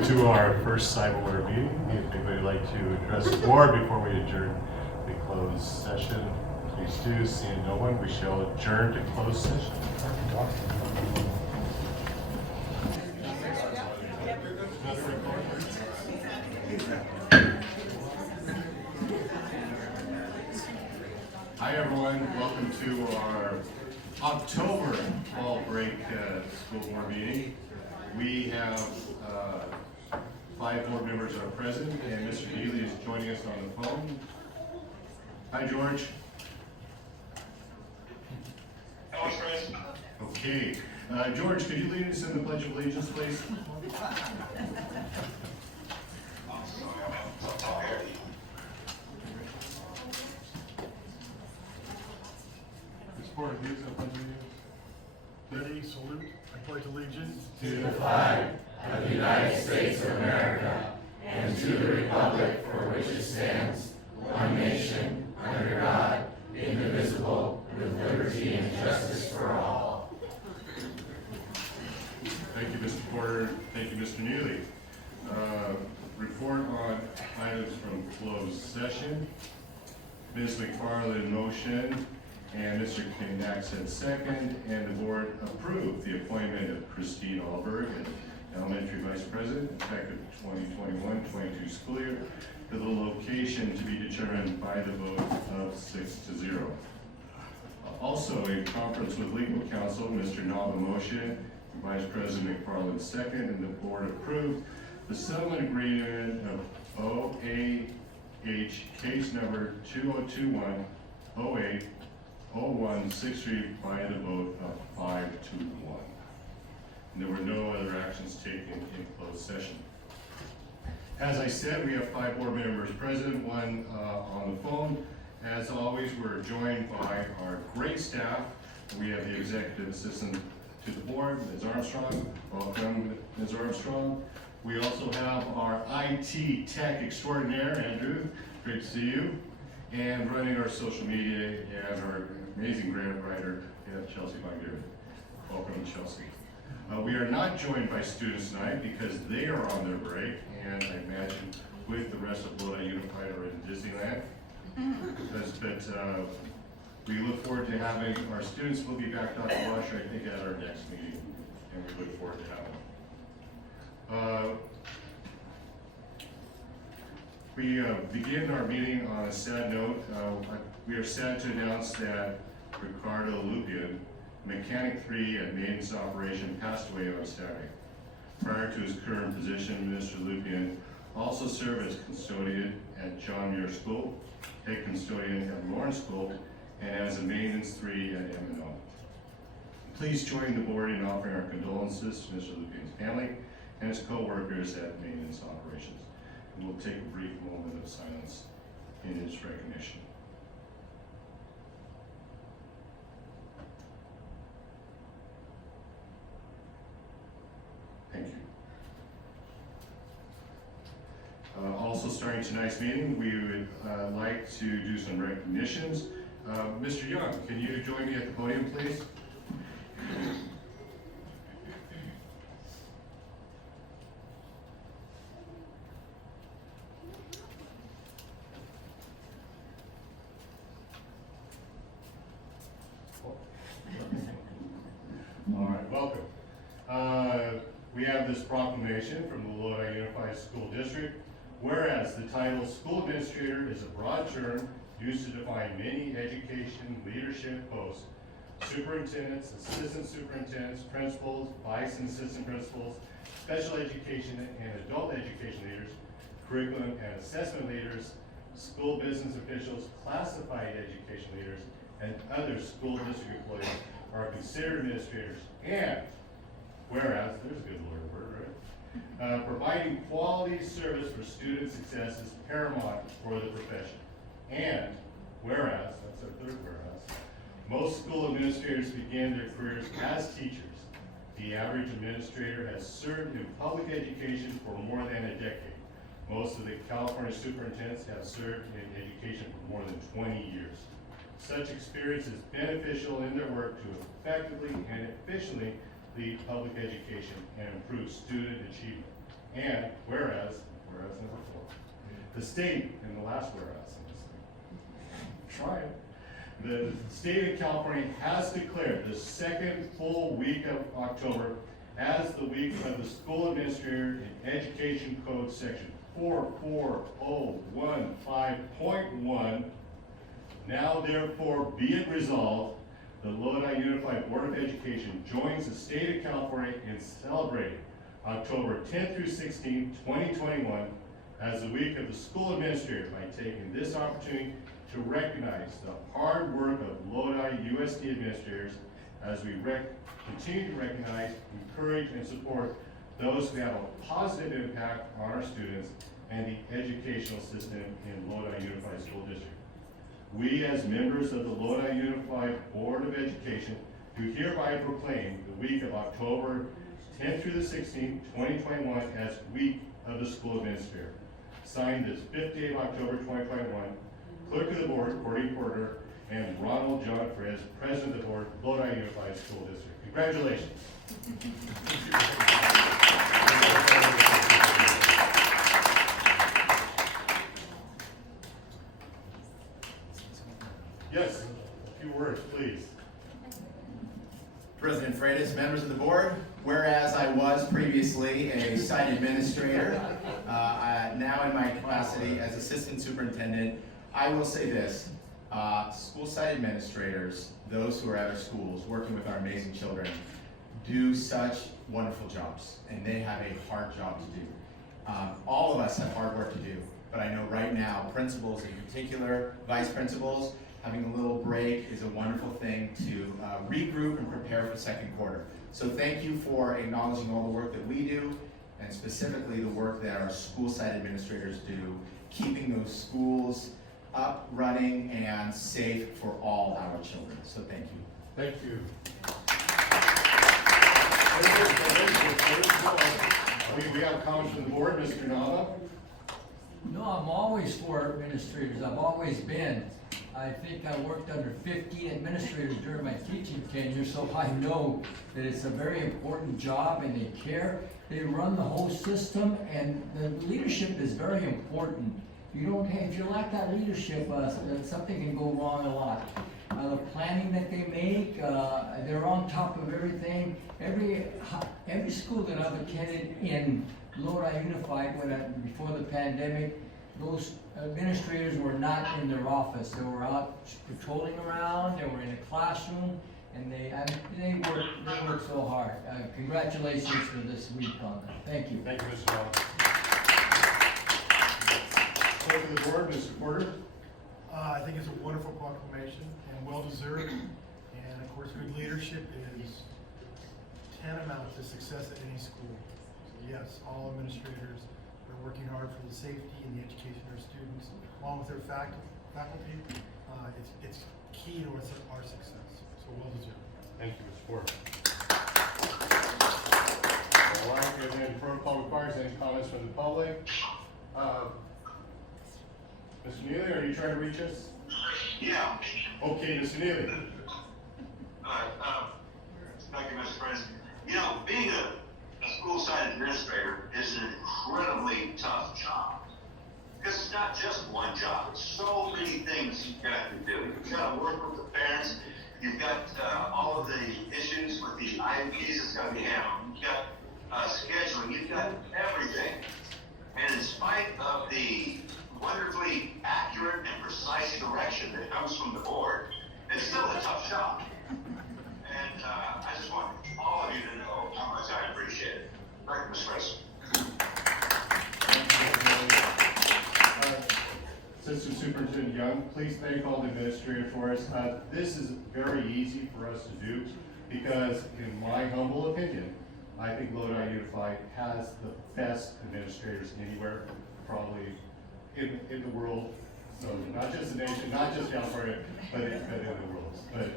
Welcome to our first cyberware meeting. If anybody would like to address the board before we adjourn the closed session, please do. Seeing no one, we shall adjourn to closed session. Hi everyone, welcome to our October fall break school board meeting. We have 5 board members are present, and Mr. Neely is joining us on the phone. Hi, George. Hello, Chris. Okay. George, could you lead us in the Pledge of Allegiance, please? This board leads in the Pledge of Allegiance. Ready, salute. I pledge allegiance to the flag of the United States of America and to the republic for which it stands, one nation, under God, indivisible, with liberty and justice for all. Thank you, Mr. Porter. Thank you, Mr. Neely. Report on items from closed session. Ms. McFarland motion, and Mr. Knack said second, and the board approved the appointment of Christine Alberg as elementary vice president, effective 2021-22 school year, to the location to be determined by the vote of 6-0. Also, in conference with legal counsel, Mr. Nava motion, Vice President McFarland second, and the board approved the settlement agreement of OAH case number 2021-08 0163 by the vote of 5-1. And there were no other actions taken in closed session. As I said, we have 5 board members present, 1 on the phone. As always, we're joined by our great staff. We have the executive assistant to the board, Ms. Armstrong. Welcome, Ms. Armstrong. We also have our IT tech extraordinaire, Andrew. Great to see you. And running our social media and our amazing grant writer, we have Chelsea Von. Welcome, Chelsea. We are not joined by students tonight because they are on their break, and I imagine with the rest of Lodi Unified or in Disneyland. But we look forward to having our students. Will be back, Dr. Washer, I think, at our next meeting, and we look forward to having them. We begin our meeting on a sad note. We are sad to announce that Ricardo Lupian, Mechanic 3 at Maintenance Operation, passed away on Saturday. Prior to his current position, Mr. Lupian also served as custodian at John Muir School, head custodian at Lawrence School, and as a Maintenance 3 at M&O. Please join the board in offering our condolences to Mr. Lupian's family and his co-workers at Maintenance Operations. And we'll take a brief moment of silence in his recognition. Thank you. Also starting tonight's meeting, we would like to do some recognitions. Mr. Young, can you join me at the podium, please? All right, welcome. We have this proclamation from the Lodi Unified School District. Whereas the title school administrator is a broad term used to define many education leadership posts, superintendents, assistant superintendents, principals, vice and assistant principals, special education and adult education leaders, curriculum and assessment leaders, school business officials, classified education leaders, and other school district employees are considered administrators. And whereas, there's a good word, right? Providing quality service for student success is paramount for the profession. And whereas, that's our third whereas, most school administrators begin their careers as teachers. The average administrator has served in public education for more than a decade. Most of the California superintendents have served in education for more than 20 years. Such experience is beneficial in their work to effectively and efficiently lead public education and improve student achievement. And whereas number 4, the state, in the last whereas, try it. The state of California has declared the second full week of October as the week of the school administrator in Education Code section 44015.1. Now therefore be it resolved, the Lodi Unified Board of Education joins the state of California in celebrating October 10th through 16th, 2021 as the week of the school administrator by taking this opportunity to recognize the hard work of Lodi USD administrators as we continue to recognize, encourage, and support those who have a positive impact on our students and the educational system in Lodi Unified School District. We, as members of the Lodi Unified Board of Education, do hereby proclaim the week of October 10th through the 16th, 2021 as Week of the School Administrator. Signed this 5th day of October 2021, Clerk of the Board, Cordy Porter, and Ronald John Friz, President of the Board, Lodi Unified School District. Congratulations. Yes, a few words, please. President Freitas, members of the board, whereas I was previously a site administrator, now in my capacity as assistant superintendent, I will say this, school site administrators, those who are at our schools working with our amazing children, do such wonderful jobs, and they have a hard job to do. All of us have hard work to do, but I know right now, principals in particular, vice principals, having a little break is a wonderful thing to regroup and prepare for second quarter. So thank you for acknowledging all the work that we do, and specifically the work that our school site administrators do, keeping those schools up, running, and safe for all our children. So thank you. Thank you. We have comments from the board, Mr. Nava. No, I'm always for administrators. I've always been. I think I worked under 15 administrators during my teaching tenure, so I know that it's a very important job and they care. They run the whole system, and the leadership is very important. You don't have, if you lack that leadership, something can go wrong a lot. The planning that they make, they're on top of everything. Every school that I've attended in Lodi Unified, before the pandemic, those administrators were not in their office. They were out patrolling around, they were in a classroom, and they worked so hard. Congratulations for this week on that. Thank you. Thank you, Mr. Nava. Clerk of the board, Mr. Porter. I think it's a wonderful proclamation and well-deserved. And of course, good leadership is tantamount to success at any school. So yes, all administrators are working hard for the safety and the education of our students, along with their faculty. It's key to our success. So well-deserved. Thank you, Mr. Porter. All right, and then protocol requires any comments from the public. Mr. Neely, are you trying to reach us? Yeah. Okay, Mr. Neely. Thank you, Mr. President. You know, being a school site administrator is an incredibly tough job. Because it's not just one job. It's so many things you've got to do. You've got to work with the parents. You've got all of the issues with the IEPs that's got to be handled. You've got scheduling. You've got everything. And in spite of the wonderfully accurate and precise direction that comes from the board, it's still a tough job. And I just want all of you to know how much I appreciate it. Thank you, Mr. President. Assistant Superintendent Young, please thank all the administrators for us. This is very easy for us to do because, in my humble opinion, I think Lodi Unified has the best administrators anywhere, probably in the world. So not just the nation, not just California, but in the world. But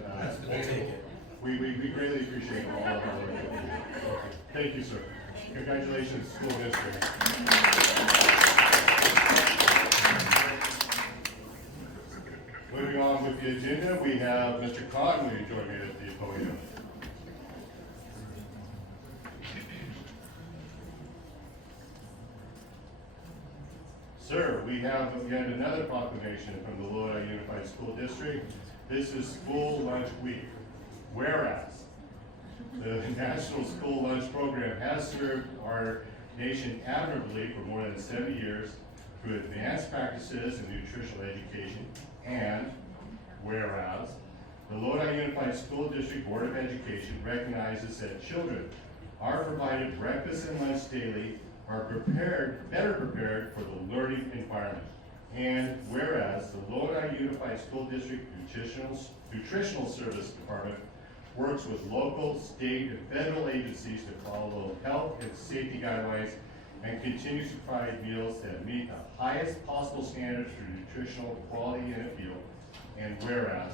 we greatly appreciate all of our work. Thank you, sir. Congratulations, school district. Moving on with the agenda, we have Mr. Conley join me at the podium. Sir, we have yet another proclamation from the Lodi Unified School District. This is School Lunch Week. Whereas the National School Lunch Program has served our nation admirably for more than 70 years through advanced practices in nutritional education, and whereas the Lodi Unified School District Board of Education recognizes that children are provided breakfast and lunch daily, are better prepared for the learning environment. And whereas the Lodi Unified School District Nutritional Service Department works with local, state, and federal agencies to follow health and safety guidelines and continues to provide meals that meet the highest possible standards for nutritional quality in a field. And whereas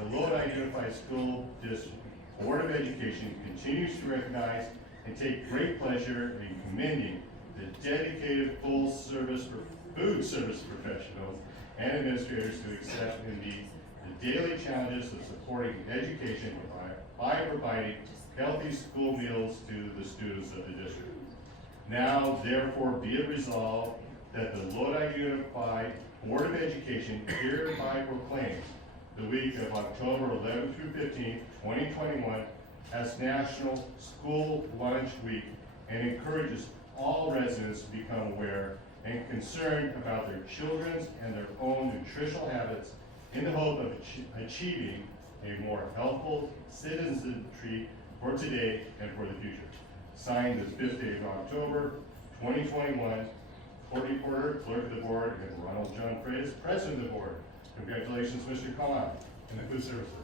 the Lodi Unified School District Board of Education continues to recognize and take great pleasure in commending the dedicated food service professionals and administrators who accept in the daily challenges of supporting education by providing healthy school meals to the students of the district. Now, therefore, be it resolved that the Lodi Unified Board of Education hereby proclaims the week of October 11th through 15th, 2021 as National School Lunch Week, and encourages all residents to become aware and concerned about their children's and their own nutritional habits in the hope of achieving a more healthful citizenry for today and for the future. Signed this 5th day of October, 2021, Courtney Porter, Clerk of the Board, and Ronald John Freitas, President of the Board. Congratulations, Mr. Khan, and the food services.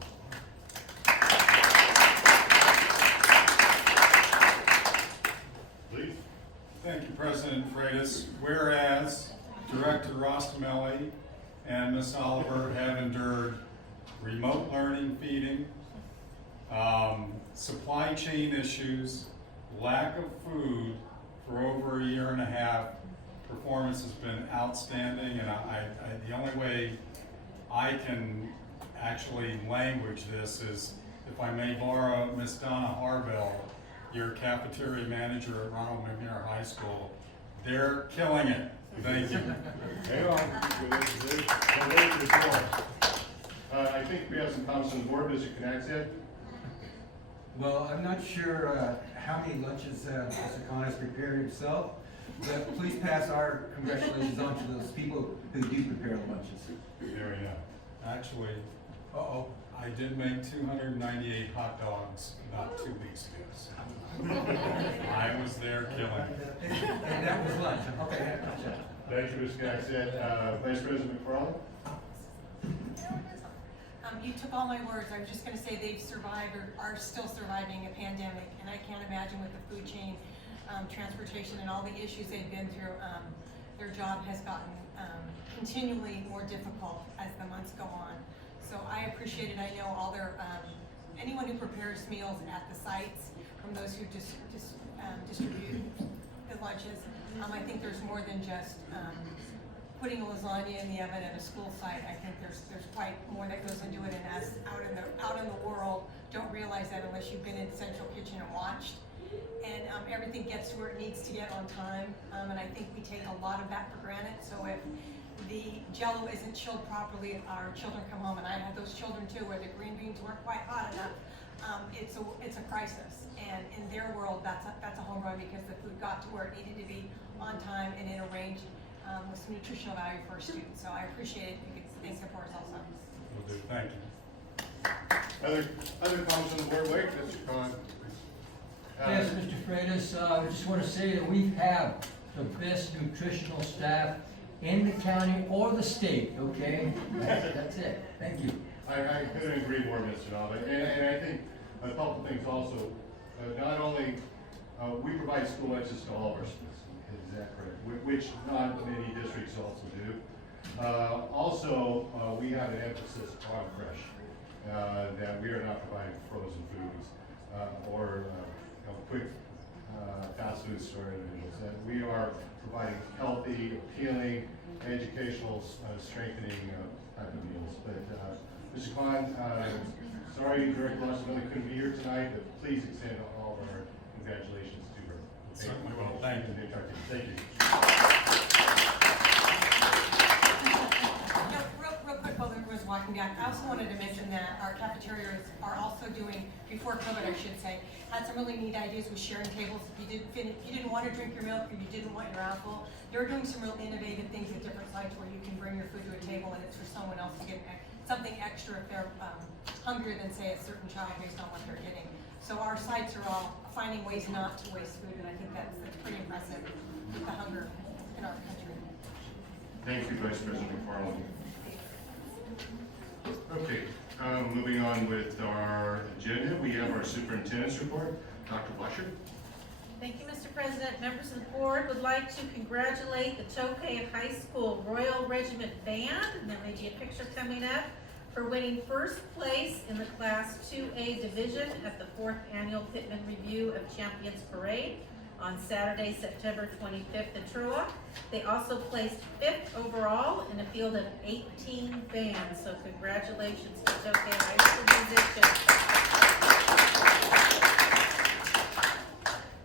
Please. Thank you, President Freitas. Whereas Director Rostamelli and Ms. Oliver have endured remote learning feeding, supply chain issues, lack of food for over a year and a half. Performance has been outstanding, and the only way I can actually language this is, if I may borrow Ms. Donna Harville, your cafeteria manager at Ronald McNair High School. They're killing it. Thank you. Hang on. I think we have some comments on the board. Mr. Knaxhead? Well, I'm not sure how many lunches Mr. Khan has prepared himself, but please pass our congratulations on to those people who do prepare the lunches. There we go. Actually, I did make 298 hot dogs about 2 weeks ago. I was there killing it. And that was lunch. Okay. Thank you, Mr. Knaxhead. Vice President McFarland? You took all my words. I was just going to say they've survived or are still surviving a pandemic, and I can't imagine with the food chain, transportation, and all the issues they've been through, their job has gotten continually more difficult as the months go on. So I appreciate it. I know all their, anyone who prepares meals at the sites, from those who distribute the lunches. I think there's more than just putting a lasagna in the oven at a school site. I think there's quite more that goes into it, and as out in the world, don't realize that unless you've been in the central kitchen and watched. And everything gets to where it needs to get on time, and I think we take a lot of that for granted. So if the Jell-O isn't chilled properly, our children come home, and I had those children too, where the green beans weren't quite hot enough. It's a crisis, and in their world, that's a home run, because the food got to where it needed to be on time and in a range with some nutritional value for our students. So I appreciate it. You could thank the boards also. Will do. Thank you. Other comments on the board? Wait, Mr. Khan. Yes, Mr. Freitas, I just want to say that we have the best nutritional staff in the county or the state, okay? That's it. Thank you. I couldn't agree more, Mr. Nava. And I think a couple things also. Not only we provide school lunches to all of our students, is that correct? Which not many districts also do. Also, we have an emphasis on fresh, that we are not providing frozen foods or quick fast food store individuals. That we are providing healthy, appealing, educational, strengthening type of meals. But Mr. Khan, sorry Director Rostamelli couldn't be here tonight, but please extend all of our congratulations to her. Certainly will. Thank you. Thank you. administrators are also doing, before COVID, I should say, had some really neat ideas with sharing tables. If you didn't want to drink your milk, or you didn't want your apple, they're doing some real innovative things at different sites where you can bring your food to a table and it's for someone else to get something extra if they're hungrier than, say, a certain child based on what they're getting. So our sites are all finding ways not to waste food, and I think that's pretty impressive with the hunger in our country. Thank you, Vice President McFarland. Okay, moving on with our agenda, we have our superintendent's report. Dr. Washer. Thank you, Mr. President. Members of the board would like to congratulate the Tokay High School Royal Regiment Band, and there may be a picture coming up, for winning first place in the Class 2A division at the 4th Annual Pittman Review of Champions Parade on Saturday, September 25th in Turlock. They also placed 5th overall in a field of 18 bands, so congratulations to Tokay High School musicians.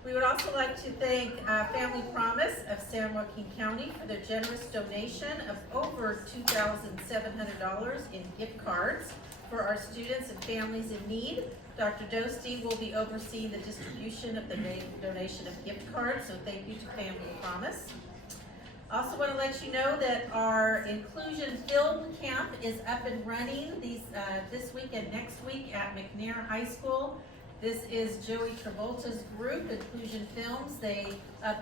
We would also like to thank Family Promise of San Joaquin County for their generous donation of over $2,700 in gift cards for our students and families in need. Dr. Dostie will be overseeing the distribution of the donation of gift cards, so thank you to Family Promise. Also want to let you know that our Inclusion Film Camp is up and running this week and next week at McNair High School. This is Joey Travolta's group, Inclusion Films. They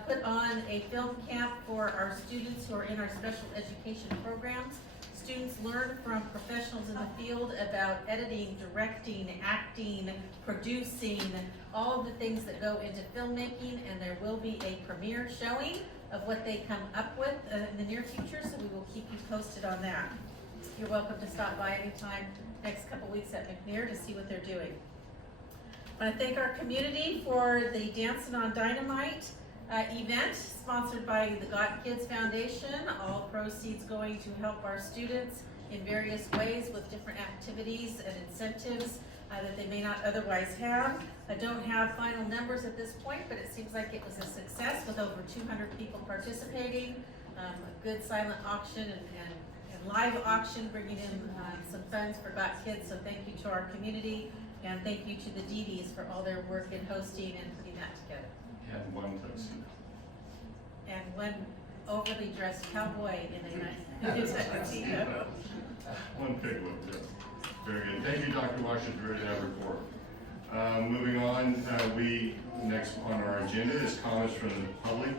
put on a film camp for our students who are in our special education programs. Students learn from professionals in the field about editing, directing, acting, producing, all of the things that go into filmmaking, and there will be a premiere showing of what they come up with in the near future, so we will keep you posted on that. You're welcome to stop by anytime next couple weeks at McNair to see what they're doing. I want to thank our community for the Dancing on Dynamite event sponsored by the Got Kids Foundation. All proceeds going to help our students in various ways with different activities and incentives that they may not otherwise have. I don't have final numbers at this point, but it seems like it was a success with over 200 people participating. A good silent auction and live auction bringing in some funds for Got Kids, so thank you to our community. And thank you to the Dedes for all their work in hosting and putting that together. And one tuxedo. And one overly dressed cowboy in a nice tuxedo. One big one, yes. Very good. Thank you, Dr. Washer, for that report. Moving on, next on our agenda is comments from the public.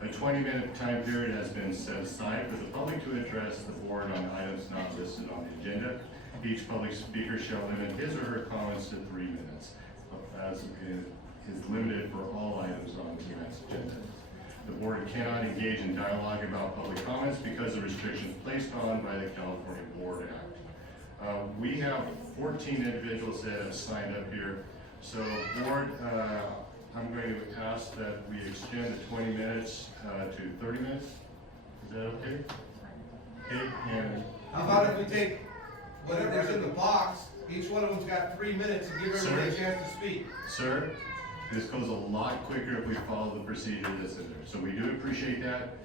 A 20-minute time period has been set aside for the public to address the board on items not listed on the agenda. Each public speaker shall limit his or her comments to 3 minutes, as is limited for all items on tonight's agenda. The board cannot engage in dialogue about public comments because of restrictions placed on by the California Board Act. We have 14 individuals that have signed up here. So board, I'm going to ask that we extend the 20 minutes to 30 minutes. Is that okay? Okay, and How about if we take whatever's in the box, each one of them's got 3 minutes and give everybody a chance to speak. Sir, this goes a lot quicker if we follow the procedure that's in there. So we do appreciate that,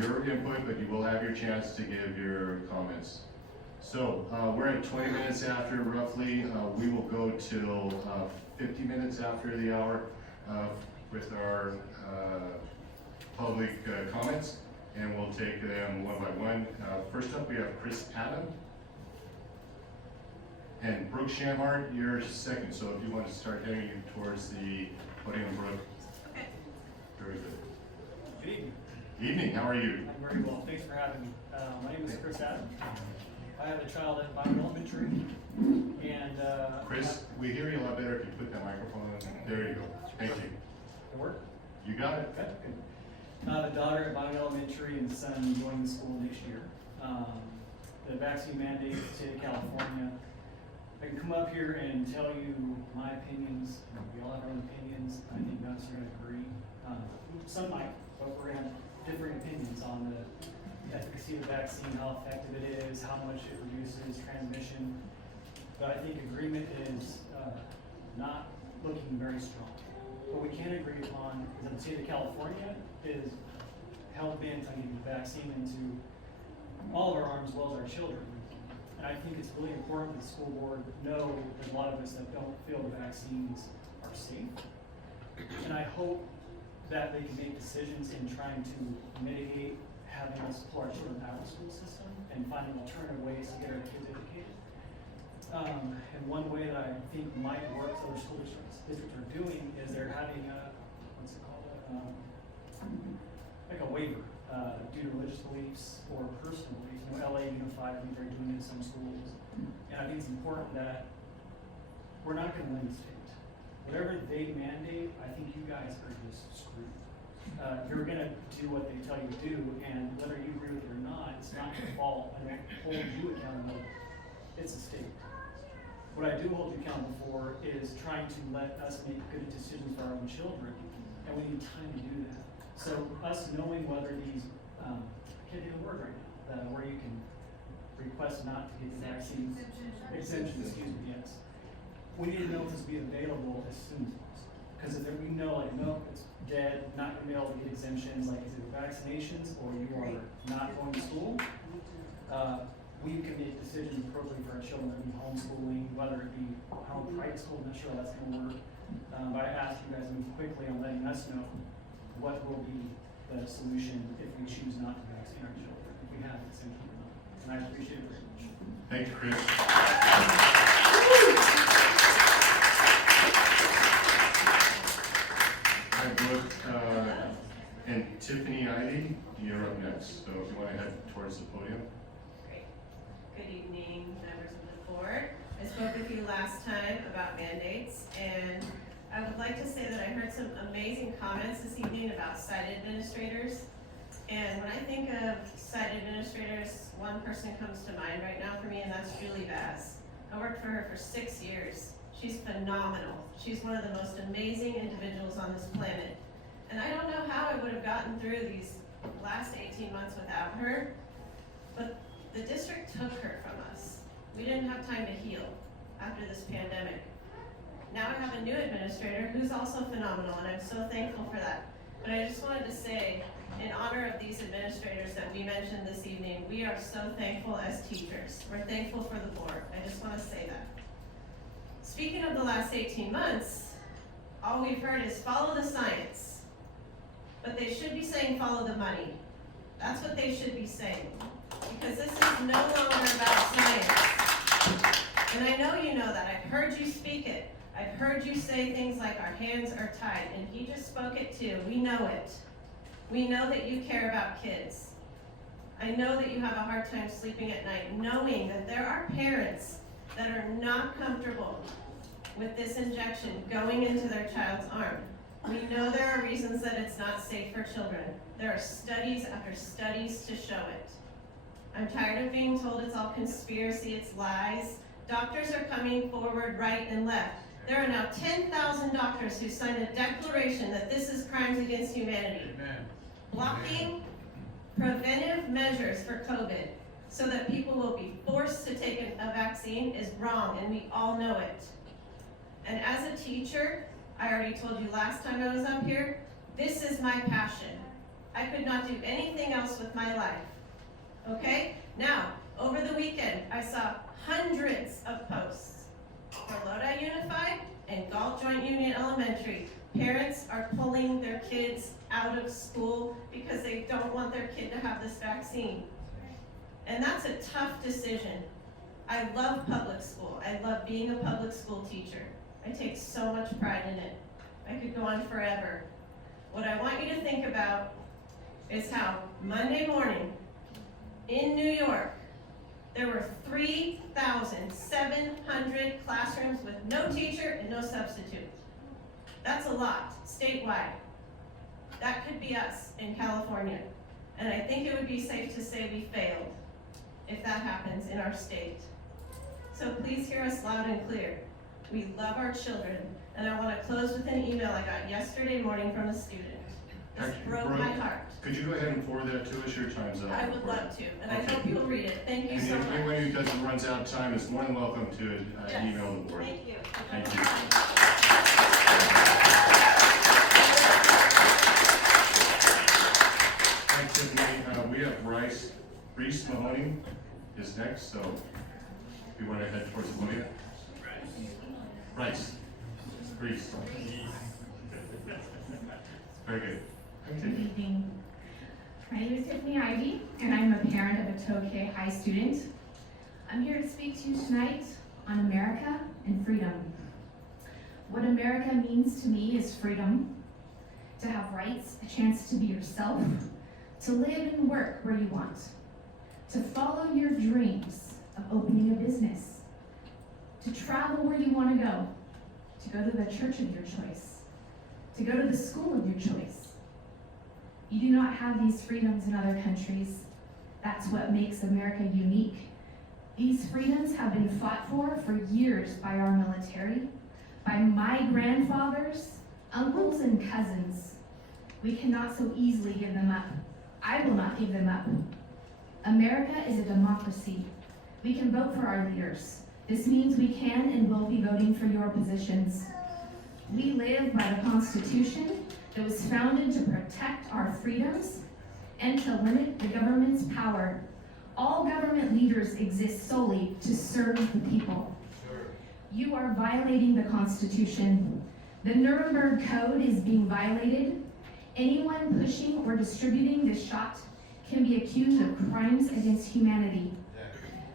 your input, but you will have your chance to give your comments. So we're at 20 minutes after roughly. We will go till 50 minutes after the hour with our public comments, and we'll take them one by one. First up, we have Chris Adam. And Brooke Shamhart, you're second, so if you want to start heading towards the podium, Brooke. Okay. Very good. Good evening. Evening, how are you? I'm very well. Thanks for having me. My name is Chris Adam. I have a child at Byron Elementary, and Chris, we hear you a lot better if you put that microphone on. There you go. Thank you. It work? You got it. Okay, good. I have a daughter at Byron Elementary and son joining the school next year. The vaccine mandate in the state of California. I can come up here and tell you my opinions. We all have our own opinions. I think none of us are going to agree. Some might, but we're going to have different opinions on the efficacy of the vaccine, how effective it is, how much it reduces transmission. But I think agreement is not looking very strong. What we can agree upon is that the state of California is hell bent on getting the vaccine into all of our arms as well as our children. And I think it's really important that the school board know there's a lot of us that don't feel the vaccines are safe. And I hope that they can make decisions in trying to mitigate having us pull our children out of the school system and finding alternative ways to get our kids educated. And one way that I think might work that other school districts are doing is they're having a, what's it called, like a waiver due to religious beliefs or personal beliefs. You know, LA Unified, I think they're doing it in some schools. And I think it's important that we're not gonna win the state. Whatever they mandate, I think you guys are just screwed. You're gonna do what they tell you to do, and whether you agree with it or not, it's not your fault. I don't hold you accountable. It's a state. What I do hold you accountable for is trying to let us make good decisions for our own children, and we need time to do that. So us knowing whether these, I can't get a word right now, where you can request not to get the vaccine. Exemptions, excuse me, yes. We need to know if this will be available as soon as possible. Because if we know, like, no, it's dead, not gonna be able to get exemptions, like either vaccinations or you are not going to school, we can make decisions appropriately for our children, that be homeschooling, whether it be home private school, I'm not sure how that's gonna work. But I asked you guys to move quickly on letting us know what will be the solution if we choose not to vaccinate our children, if we have exemption or not. And I appreciate it very much. Thank you, Chris. And Tiffany Ivy, you're up next, so if you want to head towards the podium. Great. Good evening, members of the board. I spoke with you last time about mandates, and I would like to say that I heard some amazing comments this evening about site administrators. And when I think of site administrators, one person comes to mind right now for me, and that's Julie Bass. I worked for her for 6 years. She's phenomenal. She's one of the most amazing individuals on this planet. And I don't know how I would have gotten through these last 18 months without her, but the district took her from us. We didn't have time to heal after this pandemic. Now I have a new administrator who's also phenomenal, and I'm so thankful for that. But I just wanted to say, in honor of these administrators that we mentioned this evening, we are so thankful as teachers. We're thankful for the board. I just want to say that. Speaking of the last 18 months, all we've heard is follow the science. But they should be saying follow the money. That's what they should be saying. Because this is no longer about science. And I know you know that. I've heard you speak it. I've heard you say things like our hands are tied. And he just spoke it too. We know it. We know that you care about kids. I know that you have a hard time sleeping at night knowing that there are parents that are not comfortable with this injection going into their child's arm. We know there are reasons that it's not safe for children. There are studies after studies to show it. I'm tired of being told it's all conspiracy, it's lies. Doctors are coming forward right and left. There are now 10,000 doctors who signed a declaration that this is crimes against humanity. Amen. Blocking preventive measures for COVID so that people will be forced to take a vaccine is wrong, and we all know it. And as a teacher, I already told you last time I was up here, this is my passion. I could not do anything else with my life. Okay? Now, over the weekend, I saw hundreds of posts for Lodi Unified and Galt Joint Union Elementary. Parents are pulling their kids out of school because they don't want their kid to have this vaccine. And that's a tough decision. I love public school. I love being a public school teacher. I take so much pride in it. I could go on forever. What I want you to think about is how Monday morning in New York, there were 3,700 classrooms with no teacher and no substitute. That's a lot, statewide. That could be us in California. And I think it would be safe to say we failed if that happens in our state. So please hear us loud and clear. We love our children, and I want to close with an email I got yesterday morning from a student. This broke my heart. Could you go ahead and forward that to us? Your time's up. I would love to, and I Okay. hope you'll read it. Thank you And so much. anyone who runs out of time is more than welcome to Yes. email the board. Thank you. Thank you. Thanks, Tiffany. We have Reese Mahoney is next, so you want to head towards the podium? Rice. Reese. Very good. Good evening. My name is Tiffany Ivy, and I'm a parent of a Tokay High student. I'm here to speak to you tonight on America and freedom. What America means to me is freedom, to have rights, a chance to be yourself, to live and work where you want, to follow your dreams of opening a business, to travel where you want to go to the church of your choice, to go to the school of your choice. You do not have these freedoms in other countries. That's what makes America unique. These freedoms have been fought for years by our military, by my grandfathers, uncles, and cousins. We cannot so easily give them up. I will not give them up. America is a democracy. We can vote for our leaders. This means we can and will be voting for your positions. We live by the Constitution that was founded to protect our freedoms and to limit the government's power. All government leaders exist solely to serve the people. You are violating the Constitution. The Nuremberg Code is being violated. Anyone pushing or distributing this shot can be accused of crimes against humanity.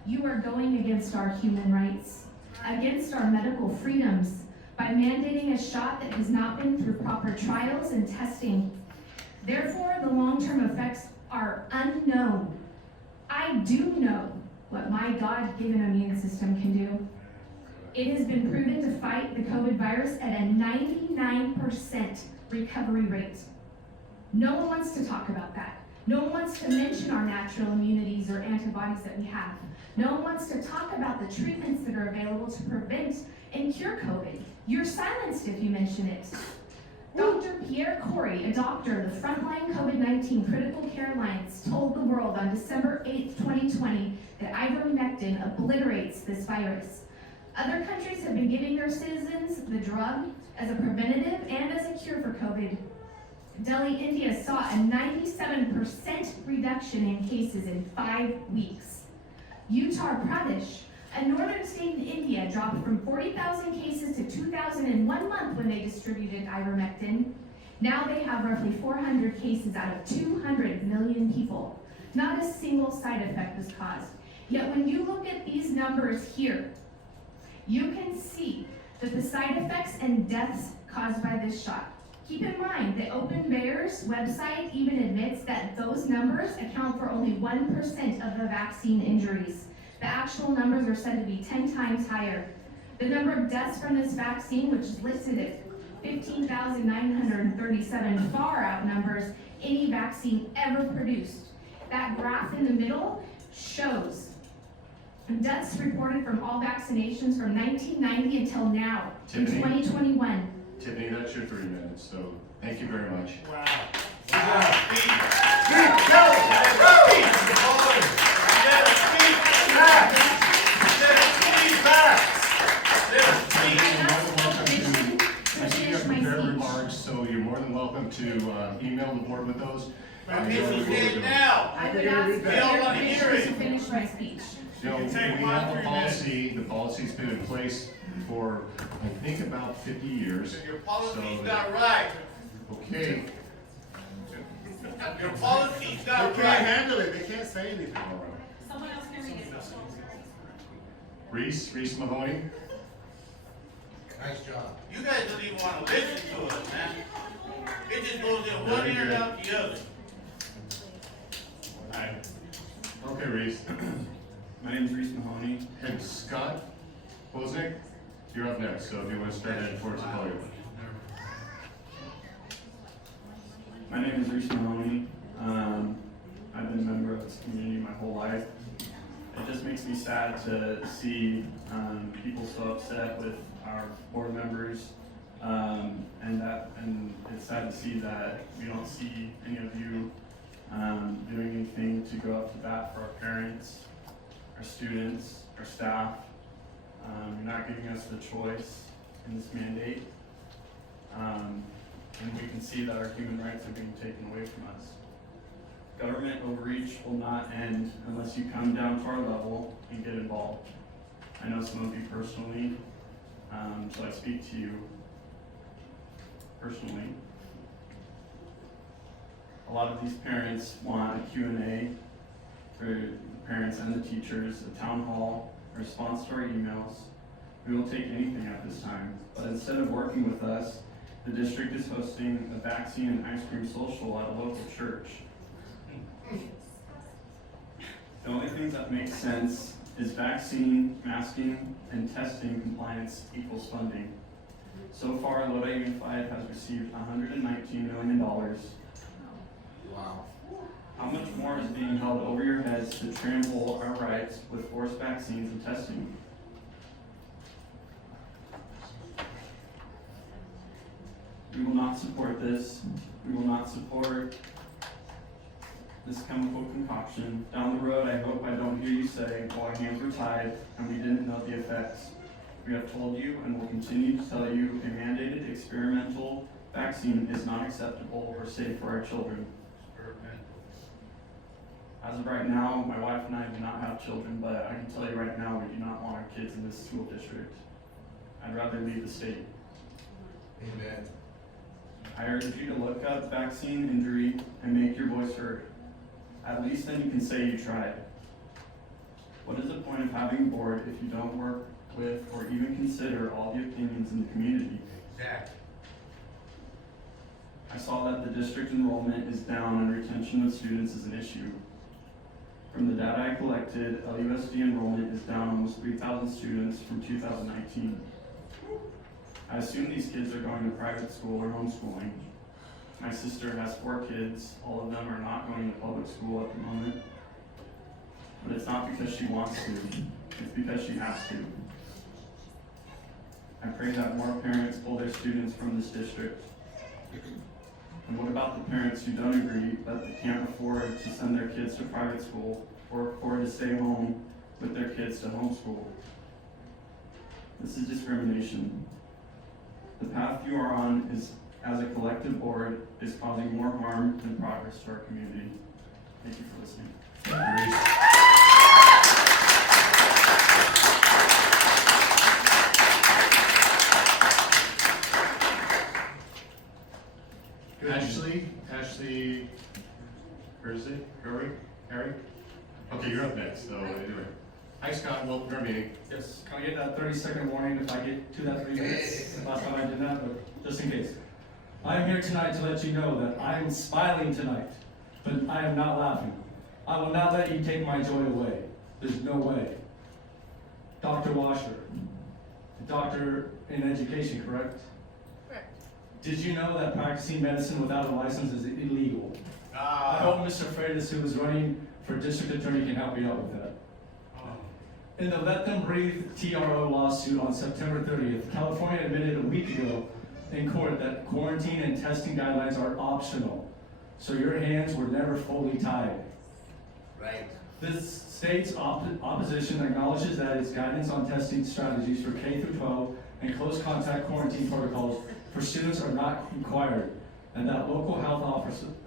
You are going against our human rights, against our medical freedoms, by mandating a shot that has not been through proper trials and testing. Therefore, the long-term effects are unknown. I do know what my God-given immune system can do. It has been proven to fight the COVID virus at a 99% recovery rate. No one wants to talk about that. No one wants to mention our natural immunities or antibodies that we have. No one wants to talk about the treatments that are available to prevent and cure COVID. You're silenced if you mention it. Dr. Pierre Corey, a doctor of the Frontline COVID-19 Critical Care Alliance, told the world on December 8, 2020, that ivermectin obliterates this virus. Other countries have been giving their citizens the drug as a preventative and as a cure for COVID. Delhi, India saw a 97% reduction in cases in 5 weeks. Uttar Pradesh, a northern state in India, dropped from 40,000 cases to 2,000 in 1 month when they distributed ivermectin. Now they have roughly 400 cases out of 200 million people. Not a single side effect was caused. Yet when you look at these numbers here, you can see that the side effects and deaths caused by this shot. Keep in mind that Open Bear's website even admits that those numbers account for only 1% of the vaccine injuries. The actual numbers are said to be 10 times higher. The number of deaths from this vaccine, which is listed at 15,937, far outnumbers any vaccine ever produced. That graph in the middle shows deaths reported from all vaccinations from 1990 until now, in 2021. Tiffany, that's your 3 minutes, so thank you very much. Wow. Remarks, so you're more than welcome to email the board with those. Now. I would ask permission to finish my speech. You know, we have a policy, the policy's been in place for, I think, about 50 years. Your policy's So- not right. Okay. Your policy's not They right. can't handle it, they can't say anything. Someone else can read it. Reese Mahoney. Nice job. You guys don't even wanna listen to us, man. It just goes in one Very ear and good. out the other. Hi. Okay, Reese. My name is Reese Mahoney. And Scott Wozniak, you're up next, so if you want to start at towards the podium. My name is Reese Mahoney. I've been a member of this community my whole life. It just makes me sad to see people so upset with our board members, and it's sad to see that we don't see any of you doing anything to go up to bat for our parents, our students, our staff. You're not giving us the choice in this mandate. And we can see that our human rights are being taken away from us. Government overreach will not end unless you come down to our level and get involved. I know some of you personally, so I speak to you personally. A lot of these parents want a Q&A for the parents and the teachers, a town hall, a response to our emails. We will take anything at this time, but instead of working with us, the district is hosting a vaccine and ice cream social at a local church. The only things that make sense is vaccine, masking, and testing compliance equals funding. So far, Lodi Unified has received $119 million. Wow. How much more is being held over your heads to trample our rights with forced vaccines and testing? We will not support this. We will not support this chemical concoction. Down the road, I hope I don't hear you say, well, our hands were tied and we didn't know the effects. We have told you and will continue to tell you a mandated experimental vaccine is not acceptable or safe for our children. As of right now, my wife and I do not have children, but I can tell you right now, we do not want our kids in this school district. I'd rather leave the state. Amen. I urge you to look up vaccine injury and make your voice heard. At least then you can say you tried. What is the point of having a board if you don't work with or even consider all the opinions in the community? Exactly. I saw that the district enrollment is down and retention of students is an issue. From the data I collected, LUSD enrollment is down almost 3,000 students from 2019. I assume these kids are going to private school or homeschooling. My sister has 4 kids. All of them are not going to public school at the moment. But it's not because she wants to, it's because she has to. I pray that more parents pull their students from this district. And what about the parents who don't agree that they can't afford to send their kids to private school or afford to stay home with their kids to homeschool? This is discrimination. The path you are on is, as a collective board, is causing more harm than progress to our community. Thank you for listening. Ashley, where is it? Harry? Okay, you're up next, so anyway. Hi Scott, welcome to our meeting. Yes, can I get that 30-second warning if I get to that 3 minutes? Last time I did that, but just in case. I am here tonight to let you know that I am smiling tonight, but I am not laughing. I will not let you take my joy away. There's no way. Dr. Washer, a doctor in education, correct? Correct. Did you know that practicing medicine without a license is illegal? I hope Mr. Freitas, who is running for district attorney, can help you out with that. In the Let Them Breathe TRO lawsuit on September 30th, California admitted a week ago in court that quarantine and testing guidelines are optional, so your hands were never fully tied. Right. This state's opposition acknowledges that its guidance on testing strategies for K through 12 and close contact quarantine protocols for students are not required, and that local health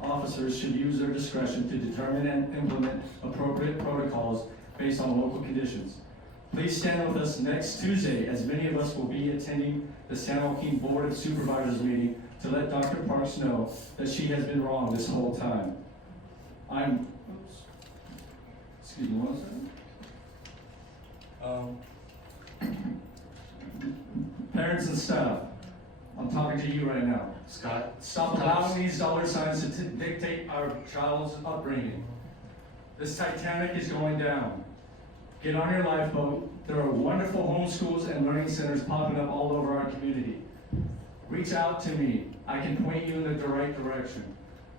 officers should use their discretion to determine and implement appropriate protocols based on local conditions. Please stand with us next Tuesday, as many of us will be attending the San Joaquin Board of Supervisors meeting to let Dr. Parks know that she has been wrong this whole time. Excuse me, 1 second. Parents and staff, I'm talking to you right now. Scott? Stop allowing these dollar signs to dictate our child's upbringing. This Titanic is going down. Get on your lifeboat. There are wonderful homeschools and learning centers popping up all over our community. Reach out to me. I can point you in the right direction.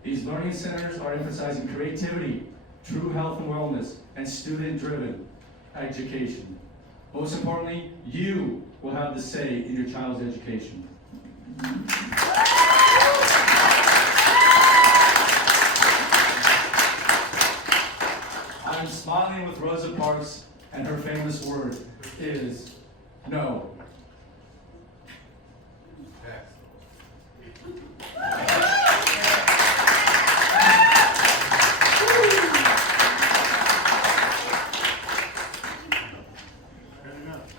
These learning centers are emphasizing creativity, true health and wellness, and student-driven education. Most importantly, you will have the say in your child's education. I'm smiling with Rosa Parks, and her famous word is no. Fair enough.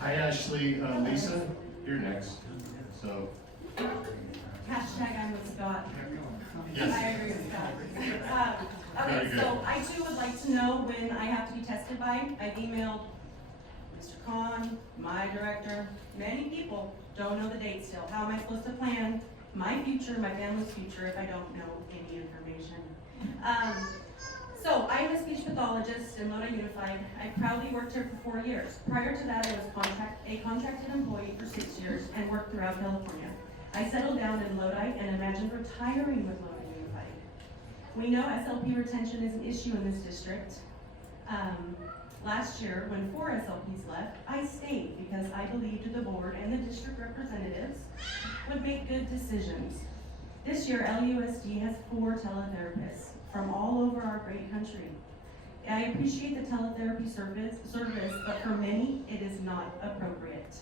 Yes. I agree with Scott. Very Okay, good. so I too would like to know when I have to be tested by. I've emailed Mr. Khan, my director, many people don't know the date still. How am I supposed to plan my future, my family's future, if I don't know any information? So I'm a speech pathologist in Lodi Unified. I proudly worked here for 4 years. Prior to that, I was a contracted employee for 6 years and worked throughout California. I settled down in Lodi and imagined retiring with Lodi Unified. We know SLP retention is an issue in this district. Last year, when 4 SLPs left, I stayed because I believed the board and the district representatives would make good decisions. This year, LUSD has 4 teletherapists from all over our great country. I appreciate the teletherapy service, but for many, it is not appropriate.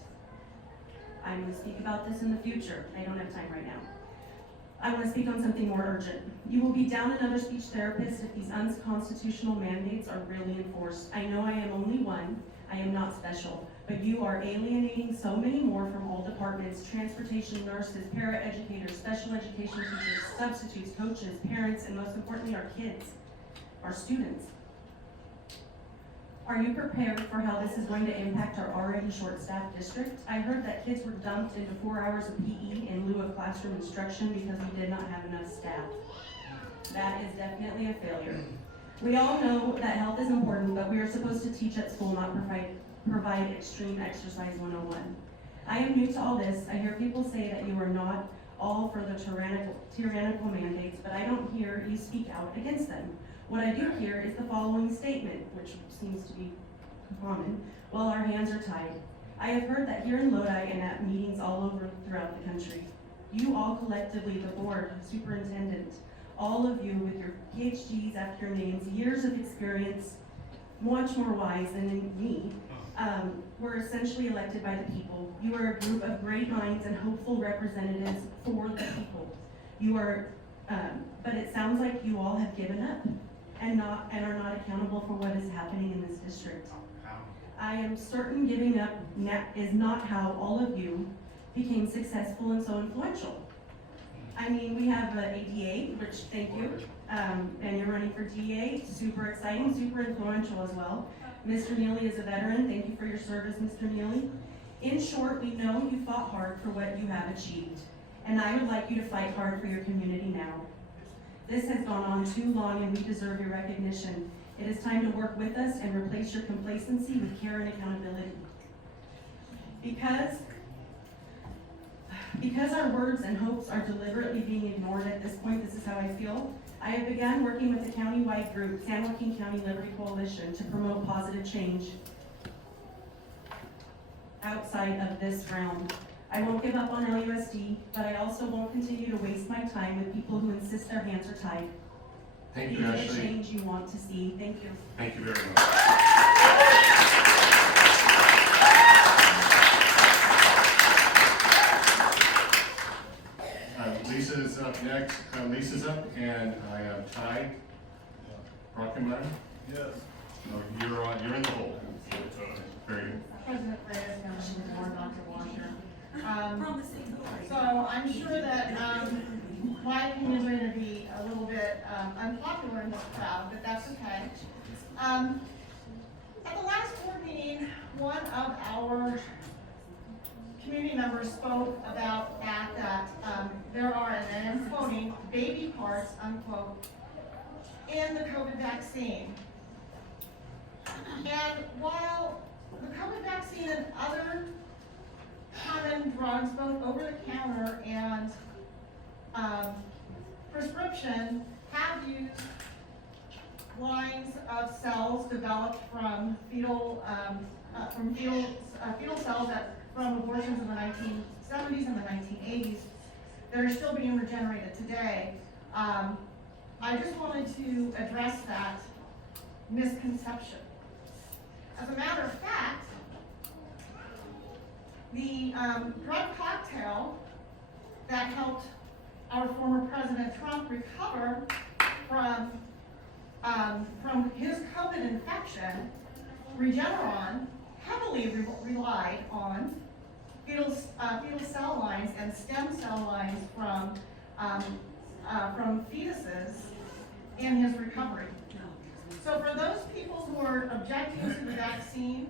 I'm going to speak about this in the future. I don't have time right now. I want to speak on something more urgent. You will be down another speech therapist if these unconstitutional mandates are really enforced. I know I am only one. I am not special. But you are alienating so many more from all departments: transportation, nurses, para-educators, special education teachers, substitutes, coaches, parents, and most importantly, our kids, our students. Are you prepared for how this is going to impact our already short-staffed district? I heard that kids were dumped into 4 hours of PE in lieu of classroom instruction because we did not have enough staff. That is definitely a failure. We all know that health is important, but we are supposed to teach at school, not provide extreme exercise 101. I am new to all this. I hear people say that you are not all for the tyrannical mandates, but I don't hear you speak out against them. What I do hear is the following statement, which seems to be common: well, our hands are tied. I have heard that here in Lodi and at meetings all over throughout the country. You all collectively, the board, superintendent, all of you with your PhDs after your names, years of experience, much more wise than me, were essentially elected by the people. You are a group of great minds and hopeful representatives for the people. You are, but it sounds like you all have given up and are not accountable for what is happening in this district. I am certain giving up is not how all of you became successful and so influential. I mean, we have a DA, which thank you, and you're running for DA, super exciting, super influential as well. Mr. Neely is a veteran. Thank you for your service, Mr. Neely. In short, we know you fought hard for what you have achieved, and I would like you to fight hard for your community now. This has gone on too long, and we deserve your recognition. It is time to work with us and replace your complacency with care and accountability. Because our words and hopes are deliberately being ignored at this point, this is how I feel. I have begun working with the county-wide group, San Joaquin County Liberty Coalition, to promote positive change outside of this realm. I won't give up on LUSD, but I also won't continue to waste my time with people who insist their hands are tied. Thank you, Be the Ashley. change you want to see. Thank you. Thank you very much. Lisa's up next. Lisa's up, and I have Ty Brockenmeyer. Yes. Oh, you're in the hole. Very good. President Reyes, Township Board, Dr. Washer. So I'm sure that my opinion is going to be a little bit unpopular in this crowd, but that's okay. At the last board meeting, one of our community members spoke about the fact that there are, and I'm quoting, baby parts, unquote, in the COVID vaccine. And while the COVID vaccine and other common drugs, both over-the-counter and prescription, have used lines of cells developed from fetal cells from abortions in the 1970s and the 1980s that are still being regenerated today. I just wanted to address that misconception. As a matter of fact, the drug cocktail that helped our former President Trump recover from his COVID infection, Regeneron, heavily relied on fetal cell lines and stem cell lines from from fetuses in his recovery. So for those people who are objecting to the vaccine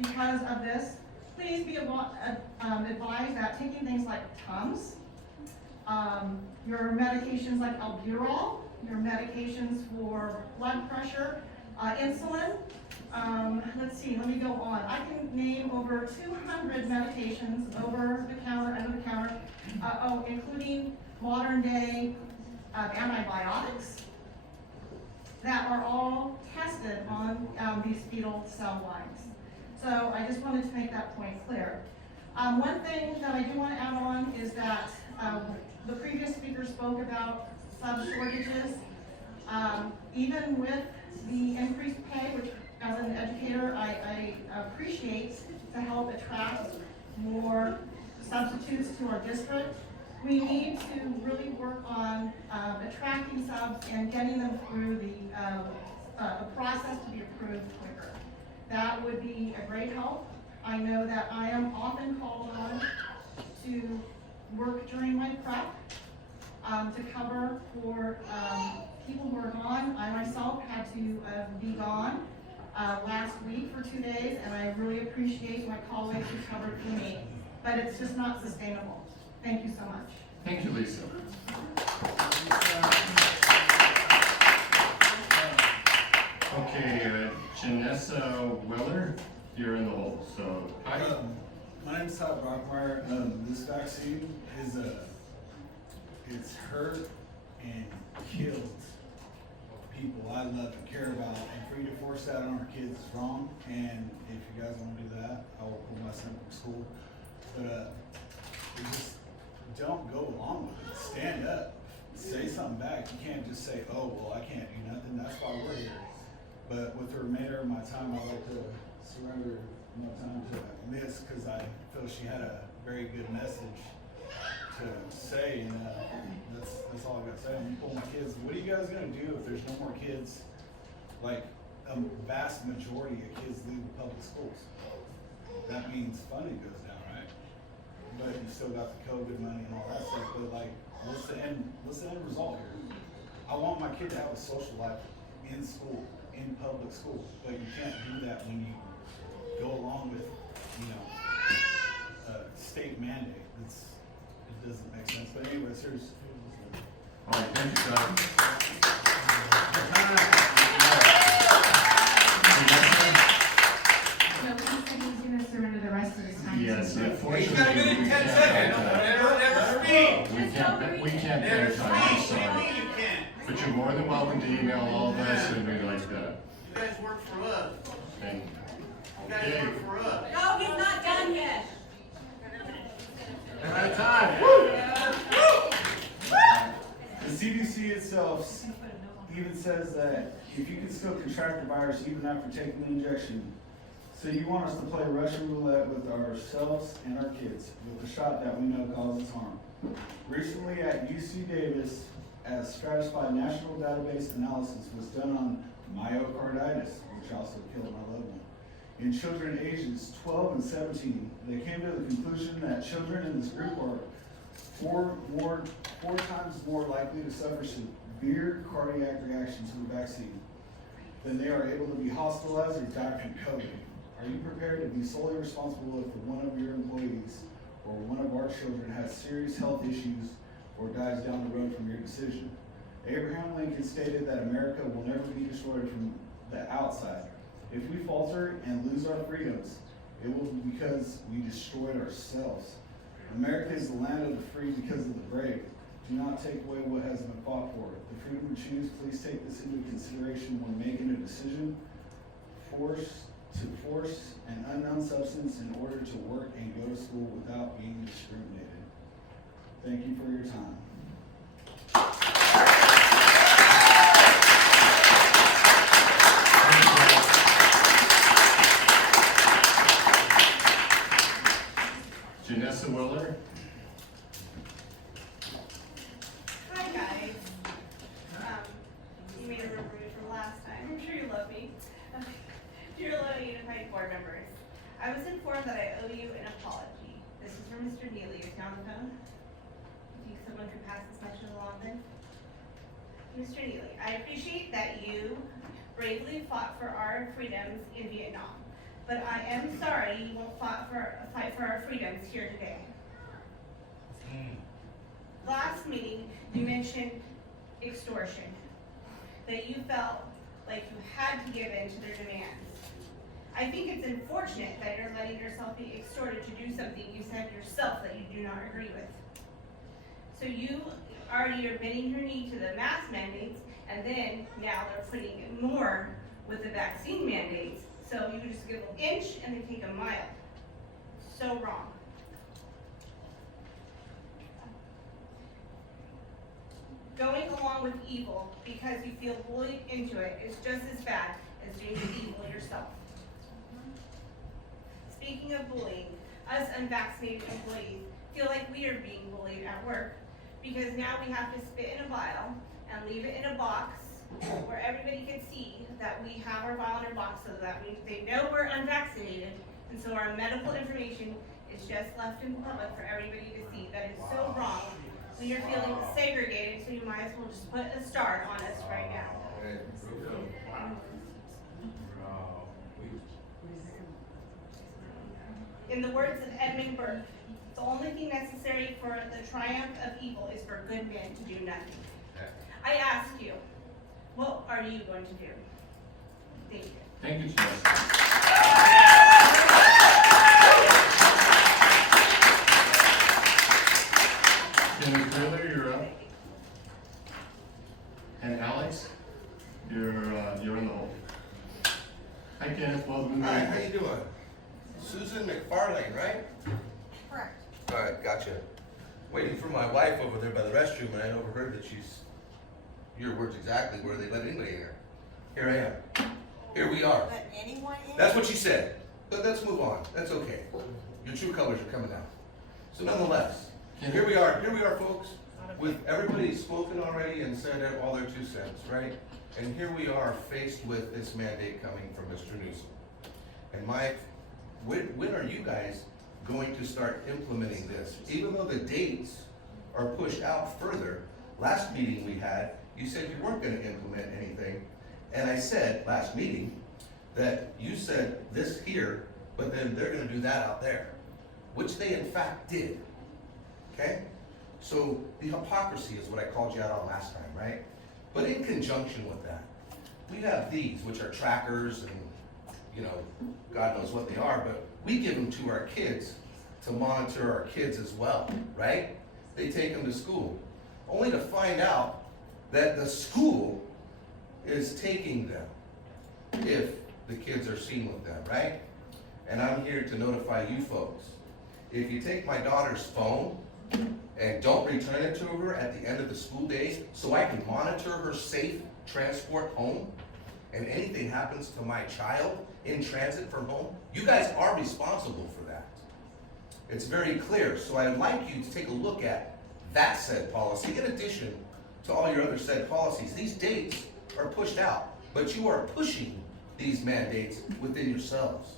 because of this, please be advised that taking things like Tums, your medications like albuterol, your medications for blood pressure, insulin, let's see, let me go on. I can name over 200 medications over the counter, under the counter, including modern day antibiotics that are all tested on these fetal cell lines. So I just wanted to make that point clear. One thing that I do want to add on is that the previous speaker spoke about sub shortages. Even with the increased pay, which as an educator I appreciate to help attract more substitutes to our district, we need to really work on attracting subs and getting them through the process to be approved quicker. That would be a great help. I know that I am often called on to work during my prep to cover for people who are gone. I myself had to be gone last week for 2 days, and I really appreciate my colleagues who covered for me, but it's just not sustainable. Thank you so much. Thank you, Lisa. Okay, Janessa Weller, you're in the hole, so hi. My name's Todd Brockmeyer. This vaccine is it's hurt and killed people I love and care about, and for you to force that on our kids is wrong. And if you guys want to do that, I will pull my son from school. But you just don't go along with it. Stand up, say something back. You can't just say, "Oh, well, I can't do nothing." That's why we're here. But with the remainder of my time, I'd like to surrender my time to Miss, because I feel she had a very good message to say, and that's all I got to say. I'm gonna pull my kids. What are you guys gonna do if there's no more kids? Like a vast majority of kids leave the public schools. That means funding goes down, right? But you still got the COVID money and all that stuff. But like, what's the end result here? I want my kid to have a social life in school, in public school, but you can't do that when you go along with, a state mandate. It doesn't make sense. But anyways, here's All right, thank you, Todd. So he said he's gonna surrender the rest of his time. Yes, to me. unfortunately, we can't finish on this, sorry. But you're more than welcome to email all of us, and we like that. You guys work for us. Thank you. You guys work for us. No, he's not done yet. Out of time. the CDC itself even says that if you can still contract the virus even after taking the injection, so you want us to play Russian roulette with ourselves and our kids with a shot that we know causes harm. Recently at UC Davis, a stratified national database analysis was done on myocarditis, which also killed my loved one. In children ages 12 and 17, they came to the conclusion that children in this group are four times more likely to suffer severe cardiac reactions to the vaccine than they are able to be hospitalized or die from COVID. Are you prepared to be solely responsible if one of your employees or one of our children has serious health issues or dies down the road from your decision? Abraham Lincoln stated that America will never be destroyed from the outside. If we falter and lose our freedoms, it will be because we destroyed ourselves. America is the land of the free because of the brave. Do not take away what has been fought for. The freedom to choose, please take this into consideration when making a decision. To force an unknown substance in order to work and go to school without being discriminated. Thank you for your time. Janessa Willer. Hi guys. You may remember me from last time. I'm sure you love me. Dear Lodi Unified Board members, I was informed that I owe you an apology. This is from Mr. Neely. Is he on the phone? If you someone could pass this message along then? Mr. Neely, I appreciate that you bravely fought for our freedoms in Vietnam, but I am sorry you won't fight for our freedoms here today. Last meeting, you mentioned extortion, that you felt like you had to give in to their demands. I think it's unfortunate that you're letting yourself be extorted to do something you said yourself that you do not agree with. So you already are bending your knee to the mask mandates, and then now they're putting in more with the vaccine mandates. So you just give an inch and they take a mile. So wrong. Going along with evil because you feel bullied into it is just as bad as doing evil yourself. Speaking of bullying, us unvaccinated employees feel like we are being bullied at work because now we have to spit in a vial and leave it in a box where everybody can see that we have our vial in our box so that they know we're unvaccinated, and so our medical information is just left in public for everybody to see. That is so wrong. We are feeling segregated, so you might as well just put a star on us right now. In the words of Edmund Burke, the only thing necessary for the triumph of evil is for good men to do nothing. I ask you, what are you going to do? Thank you. Thank you, Jess. Kenneth Taylor, you're up. And Alex, you're on the hold. Hi Kenneth, welcome. Hi, how you doing? Susan McFarlane, right? Correct. All right, gotcha. Waiting for my wife over there by the restroom, and I overheard that she's, your words exactly, where they let anybody in here. Here I am. Here we are. Let anyone in? That's what she said. But let's move on. That's okay. Your true colors are coming out. So nonetheless, here we are, folks, with everybody spoken already and said all their 2 cents, right? And here we are faced with this mandate coming from Mr. Newsom. And when are you guys going to start implementing this? Even though the dates are pushed out further, last meeting we had, you said you weren't gonna implement anything. And I said, last meeting, that you said this here, but then they're gonna do that out there, which they in fact did, okay? So the hypocrisy is what I called you out on last time, right? But in conjunction with that, we have these, which are trackers and, you know, God knows what they are, but we give them to our kids to monitor our kids as well, right? They take them to school, only to find out that the school is taking them if the kids are seen with them, right? And I'm here to notify you folks. If you take my daughter's phone and don't return it to her at the end of the school day so I can monitor her safe transport home, and anything happens to my child in transit from home, you guys are responsible for that. It's very clear, so I'd like you to take a look at that said policy in addition to all your other said policies. These dates are pushed out, but you are pushing these mandates within yourselves.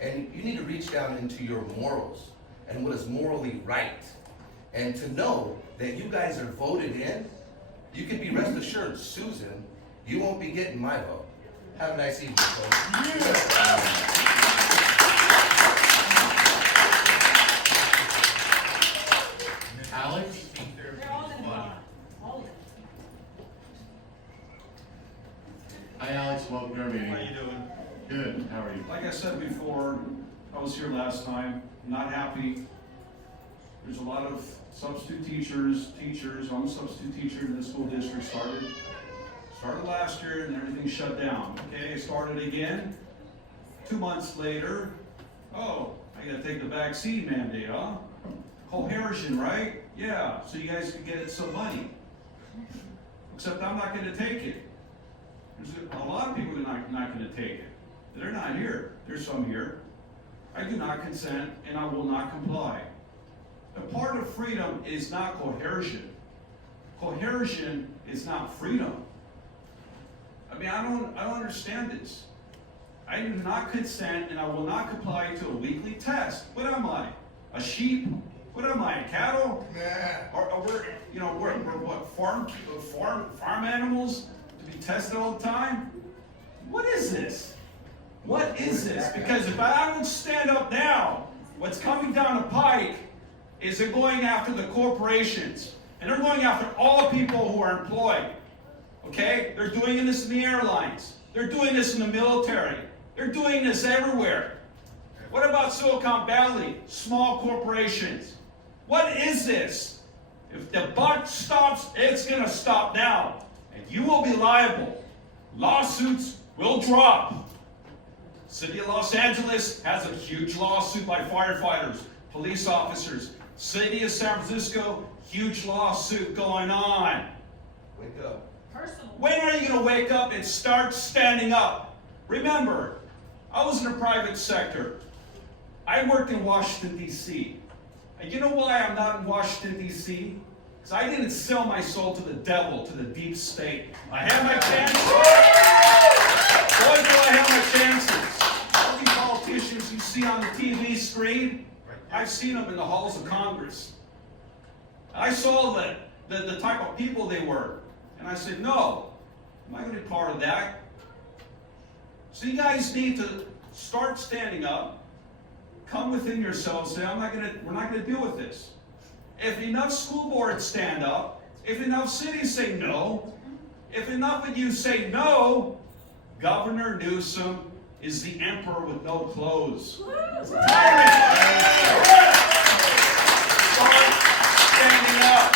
And you need to reach down into your morals and what is morally right. And to know that you guys are voted in, you can be rest assured, Susan, you won't be getting my vote. Have a nice evening, folks. Alex? They're all gonna vote. All of them. Hi Alex, welcome to our meeting. How you doing? Good, how are you? Like I said before, I was here last time, not happy. There's a lot of substitute teachers, I'm a substitute teacher in the school district, started last year and everything shut down. Okay, it started again. 2 months later, oh, I gotta take the vaccine mandate, huh? Coercion, right? Yeah, so you guys can get some money. Except I'm not gonna take it. There's a lot of people who are not gonna take it. They're not here. There's some here. I do not consent and I will not comply. A part of freedom is not coercion. Coercion is not freedom. I mean, I don't understand this. I do not consent and I will not comply to a weekly test. What am I? A sheep? What am I, cattle? Or we're, you know, we're what, farm animals to be tested all the time? What is this? What is this? Because if I don't stand up now, what's coming down the pike is they're going after the corporations. And they're going after all the people who are employed. Okay? They're doing this in the airlines. They're doing this in the military. They're doing this everywhere. What about Silicon Valley? Small corporations. What is this? If the buck stops, it's going to stop now. And you will be liable. Lawsuits will drop. City of Los Angeles has a huge lawsuit by firefighters, police officers. City of San Francisco, huge lawsuit going on. Wake up. Personal. When are you going to wake up and start standing up? Remember, I was in the private sector. I worked in Washington, D.C. And you know why I'm not in Washington, D.C.? Because I didn't sell my soul to the devil, to the deep state. I had my chances. Boy, do I have my chances. All these politicians you see on the TV screen, I've seen them in the halls of Congress. I saw the type of people they were. And I said, no, I'm not going to be part of that. So you guys need to start standing up. Come within yourselves, say, we're not going to deal with this. If enough school boards stand up, if enough cities say no, if enough of you say no, Governor Newsom is the emperor with no clothes. Start standing up.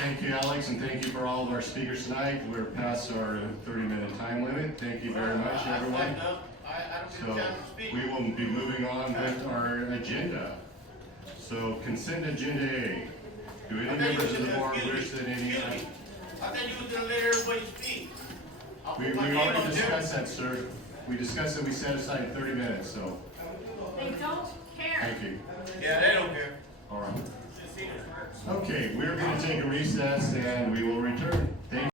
Thank you, Alex, and thank you for all of our speakers tonight. We're past our 30-minute time limit. Thank you very much, everyone. So we will be moving on with our agenda. So consent agenda A. Do any members of the board wish that any... I thought you was gonna let everybody speak. We already discussed that, sir. We discussed that we set aside 30 minutes, so. They don't care. Thank you. Yeah, they don't care. All right. Okay, we're going to take a recess and we will return. Thank you.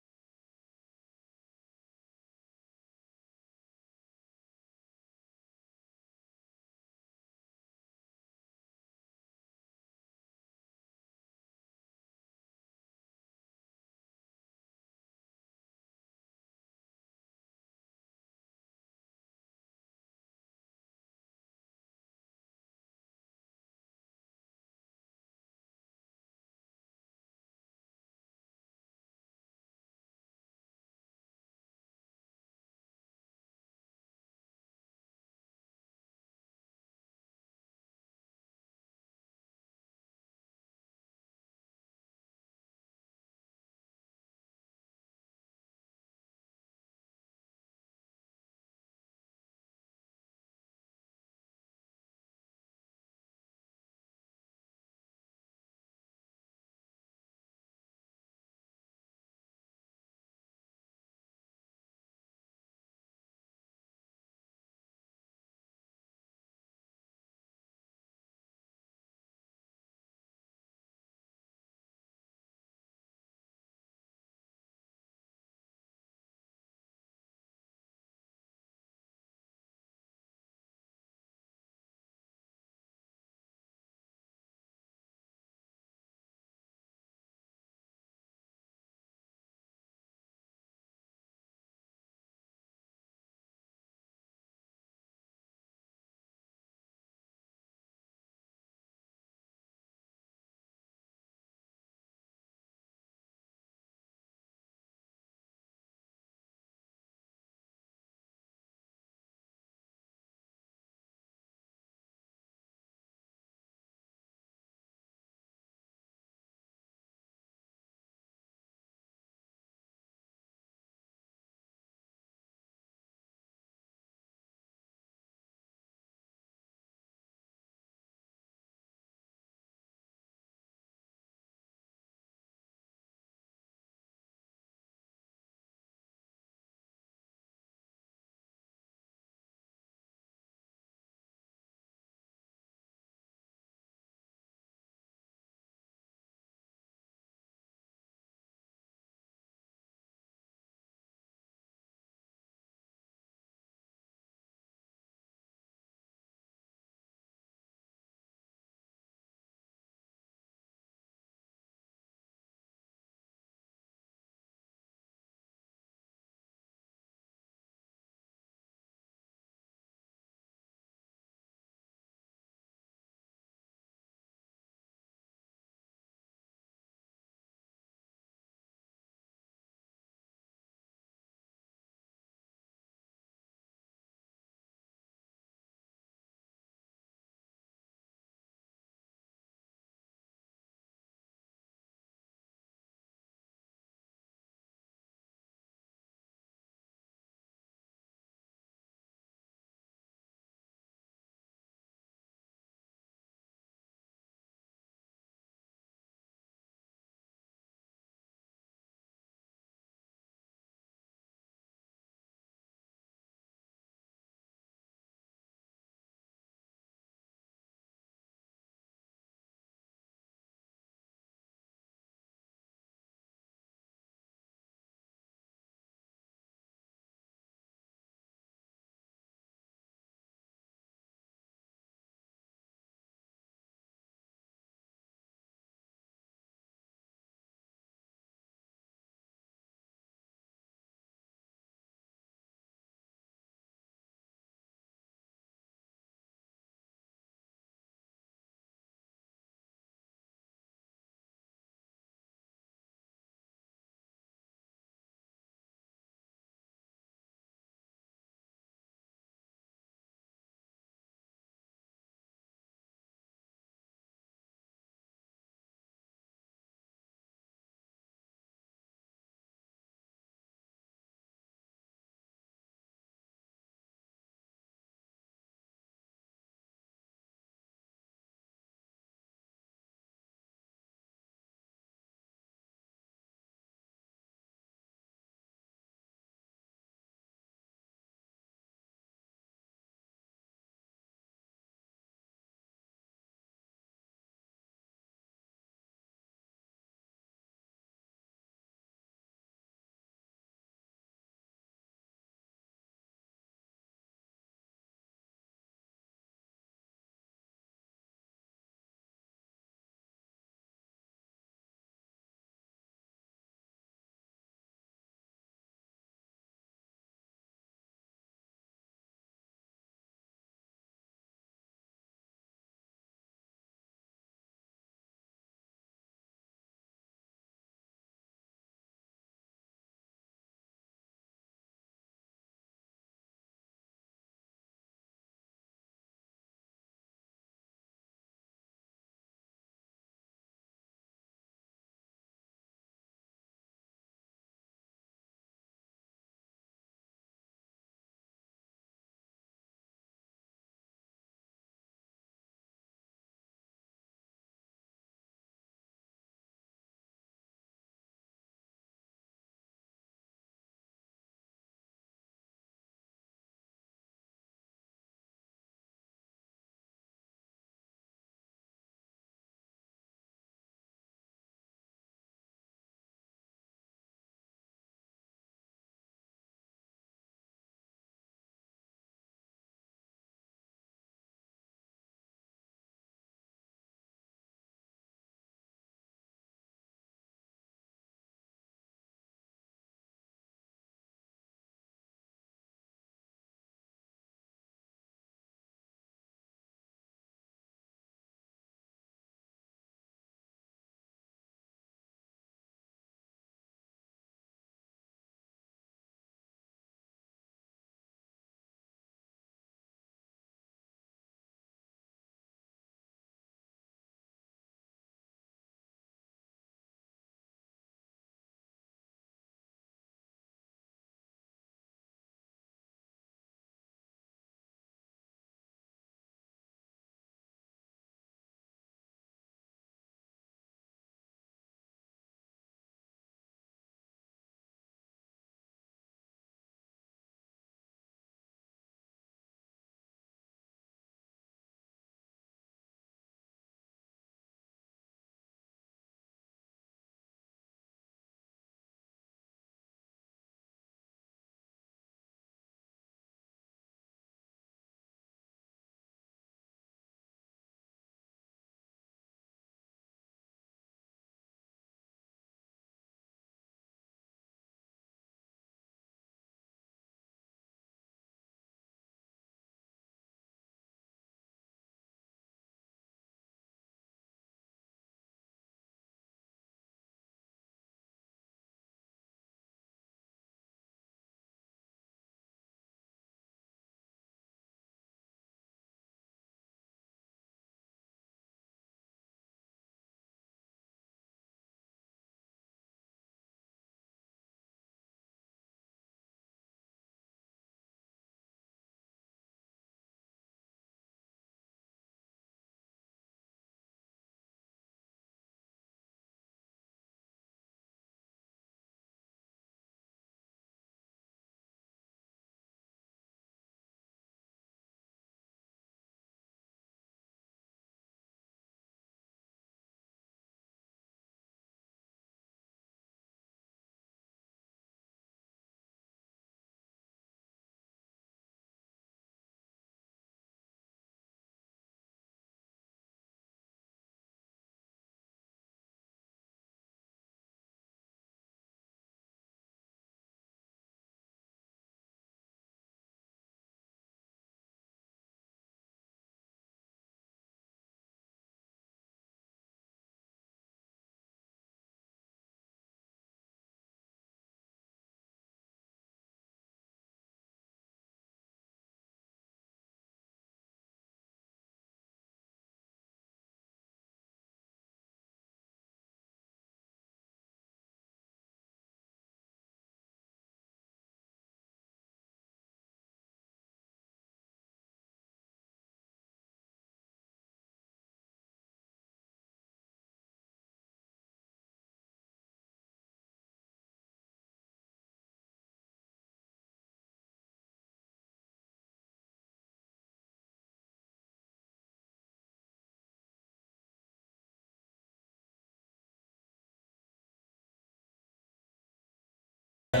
I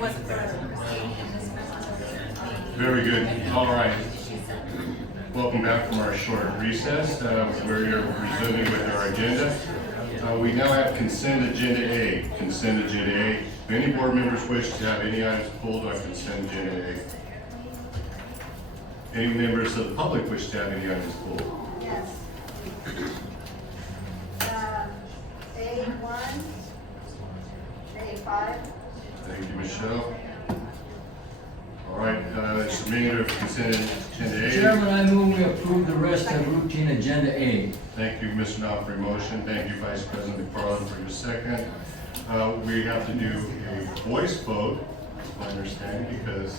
wasn't there. Very good. All right. Welcome back from our short recess. We're here resuming with our agenda. We now have consent agenda A. Consent agenda A. If any board members wish to have any items pulled on consent agenda A. Any members of the public wish to have any items pulled? Yes. A1, A5. Thank you, Michelle. All right, it's remainder of consent agenda A. Chairman, I move we approve the rest of routine agenda A. Thank you, Mr. Knopf, for your motion. Thank you, Vice President McFarland, for your second. We have to do a voice vote, I understand, because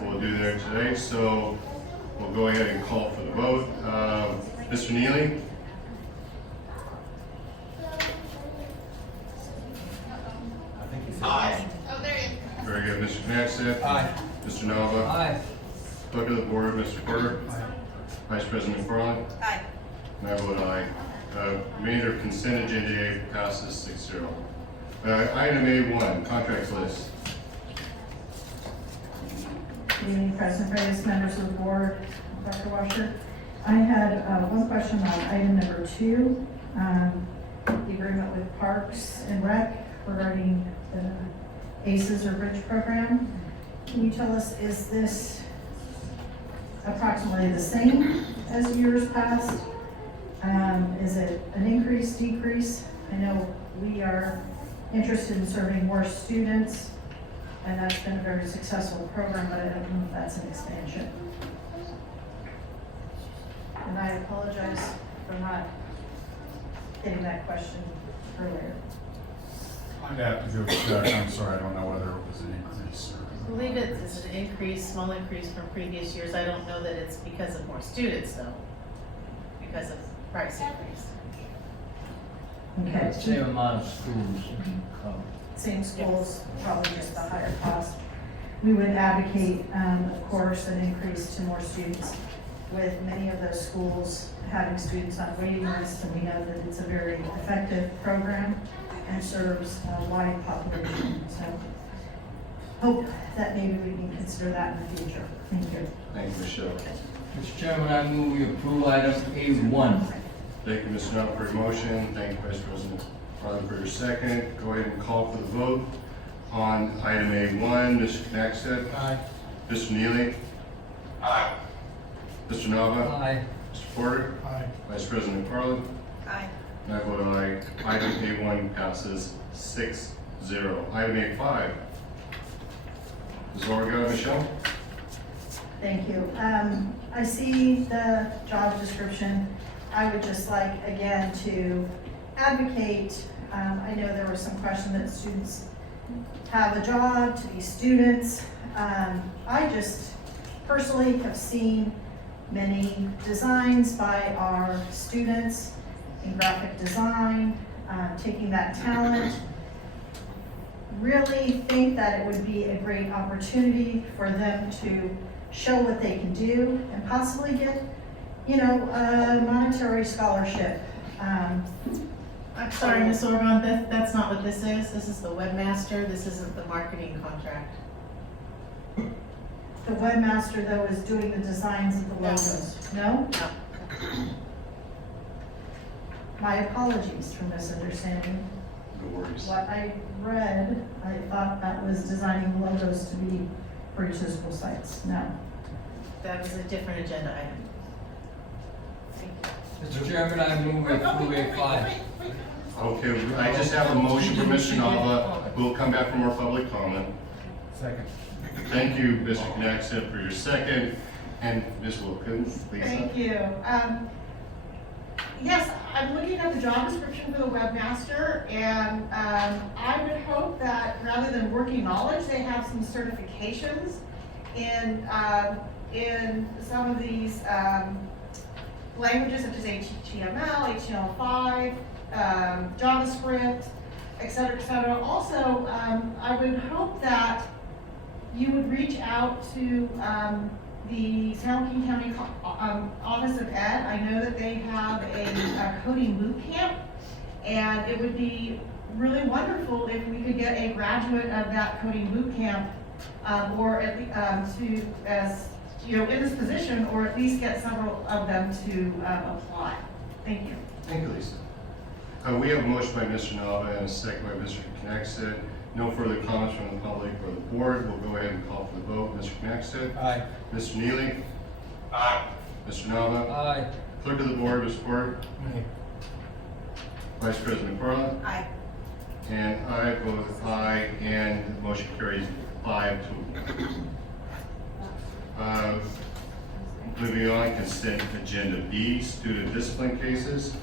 we'll do that today. So we'll go ahead and call for the vote. Mr. Neely? Aye. Very good. Mr. Knackstedt? Aye. Mr. Nava? Aye. Clerk of the Board, Mr. Porter? Aye. Vice President McFarland? Aye. And I vote aye. Remainder of consent agenda A passes 6-0. Item A1, contracts list. Good evening, President Reyes, members of the board, Dr. Washer. I had one question on item number 2, the agreement with Parks and Rec regarding the ACES or Bridge program. Can you tell us, is this approximately the same as years past? Is it an increase, decrease? I know we are interested in serving more students, and that's been a very successful program, but I don't know if that's an expansion. And I apologize for not getting that question earlier. I'd have to go check, I'm sorry, I don't know whether it was an increase or. I believe it's an increase, small increase from previous years. I don't know that it's because of more students though, because of price increase. Okay. Same amount of schools. Same schools, probably just the higher cost. We would advocate, of course, an increase to more students, with many of those schools having students on waiting lists, and we know that it's a very effective program and serves a wide population. So hope that maybe we can consider that in the future. Thank you. Thank you, Michelle. Mr. Chairman, I move we approve item A1. Thank you, Mr. Knopf, for your motion. Thank you, Vice President Farland, for your second. Go ahead and call for the vote on item A1. Mr. Knackstedt? Aye. Mr. Neely? Aye. Mr. Nava? Aye. Mr. Porter? Aye. Vice President McFarland? Aye. And I vote aye. Item A1 passes 6-0. Item A5. Ms. Orga, Michelle? Thank you. I see the job description. I would just like, again, to advocate, I know there was some question that students have a job to be students. I just personally have seen many designs by our students in graphic design, taking that talent. Really think that it would be a great opportunity for them to show what they can do and possibly get, a monetary scholarship. I'm sorry, Ms. Orgon, that's not what this is. This is the webmaster. This isn't the marketing contract. The webmaster, though, is doing the designs of the logos. No? No. My apologies for misunderstanding. No worries. What I read, I thought that was designing the logos to be for each of the school sites. No. That was a different agenda item. Mr. Chairman, I move we approve A5. Okay, I just have a motion for Mr. Nava. We'll come back for more public comment. Second. Thank you, Mr. Knackstedt, for your second. And Ms. Wilkins, Lisa? Thank you. Yes, I'm looking at the job description for the webmaster, and I would hope that rather than working knowledge, they have some certifications in some of these languages such as HTML, HTML5, JavaScript, et cetera, et cetera. Also, I would hope that you would reach out to the San Joaquin County Office of Ed. I know that they have a coding boot camp And it would be really wonderful if we could get a graduate of that coding boot camp, or at to, as, you know, in this position, or at least get several of them to apply. Thank you. Thank you, Lisa. We have a motion by Mr. Nava and a second by Mr. Connexted. No further comments from the public or the board. We'll go ahead and call for the vote. Mr. Connexted? Aye. Mr. Neely? Aye. Mr. Nava? Aye. Clerk of the board, Ms. Porter? Aye. Vice President McFarland? Aye. And I vote aye, and the motion carries 5-2. Moving on, consent agenda B, student discipline cases.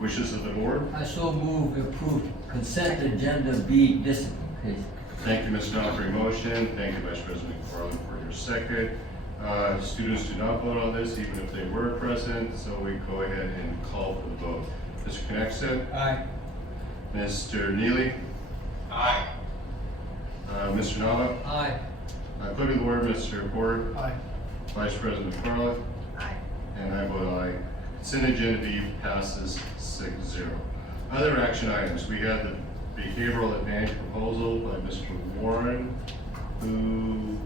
Wishes of the board? I so move we approve consent agenda B discipline case. Thank you, Mr. Knopf, for your motion. Thank you, Vice President McFarland, for your second. Students do not vote on this, even if they were present, so we go ahead and call for the vote. Mr. Connexted? Aye. Mr. Neely? Aye. Mr. Nava? Aye. Clerk of the board, Mr. Porter? Aye. Vice President McFarland? Aye. And I vote aye. Consent agenda B passes 6-0. Other action items, we had the behavioral advantage proposal by Mr. Warren, who,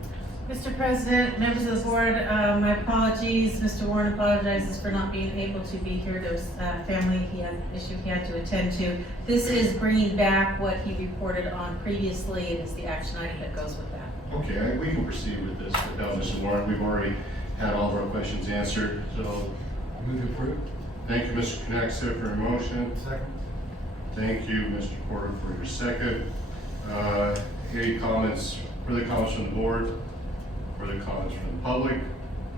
Mr. President, members of the board, my apologies. Mr. Warren apologizes for not being able to be here. There was a family issue he had to attend to. This is bringing back what he reported on previously. It is the action item that goes with that. okay, we can proceed with this without Mr. Warren. We've already had all of our questions answered, so Move to approve. thank you, Mr. Connexted, for your motion. Second. Thank you, Mr. Porter, for your second. Any comments, further comments from the board? Further comments from the public?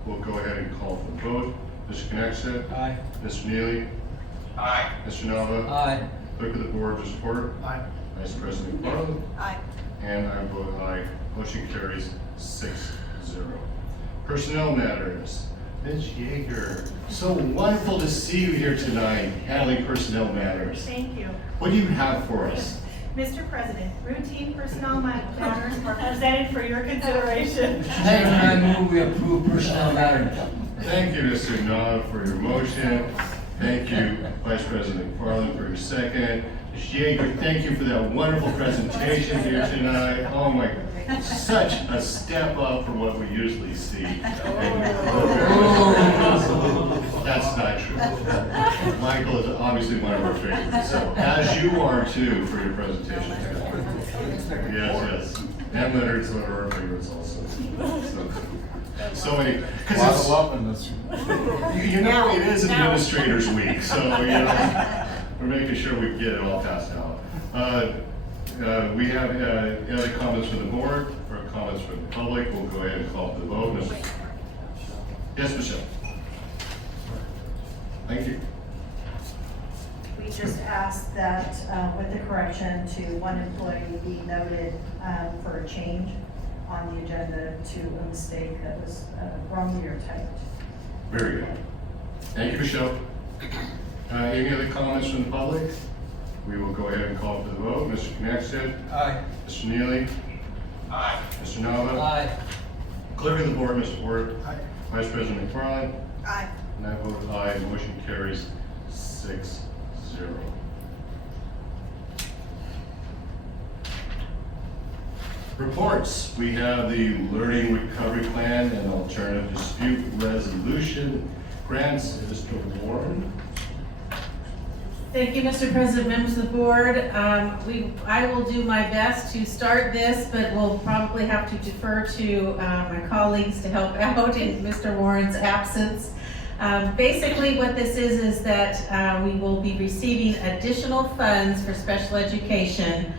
We'll go ahead and call for the vote. Mr. Connexted? Aye. Mr. Neely? Aye. Mr. Nava? Aye. Clerk of the board, Mr. Porter? Aye. Vice President McFarland? Aye. And I vote aye. Motion carries 6-0. Personnel matters. Ms. Yeager, so wonderful to see you here tonight handling personnel matters. Thank you. What do you have for us? Mr. President, routine personnel matters are presented for your consideration. Thank you. I move we approve personnel matters. Thank you, Mr. Nod, for your motion. Thank you, Vice President McFarland, for your second. Ms. Yeager, thank you for that wonderful presentation here tonight. Oh my, such a step up from what we usually see. That's not true. Michael is obviously one of our favorites, so as you are too for your presentation. Yes, yes. And Leonard's one of our favorites also. So many, because it's, love in this. you know, it is Administrators Week, so, you know, we're making sure we get it all passed out. We have other comments from the board, or comments from the public. We'll go ahead and call for the vote. Yes, Michelle. Thank you. We just asked that, with the correction to one employee be noted, for a change on the agenda to a mistake that was, wrongly or typed. Very good. Thank you, Michelle. Any other comments from the public? We will go ahead and call for the vote. Mr. Connexted? Aye. Mr. Neely? Aye. Mr. Nava? Aye. Clerk of the board, Mr. Ward? Aye. Vice President McFarland? Aye. And I vote aye. The motion carries 6-0. Reports. We have the Learning Recovery Plan and Alternative Dispute Resolution grants. Mr. Warren? Thank you, Mr. President, members of the board. I will do my best to start this, but we'll probably have to defer to my colleagues to help out in Mr. Warren's absence. Basically, what this is that we will be receiving additional funds for special education.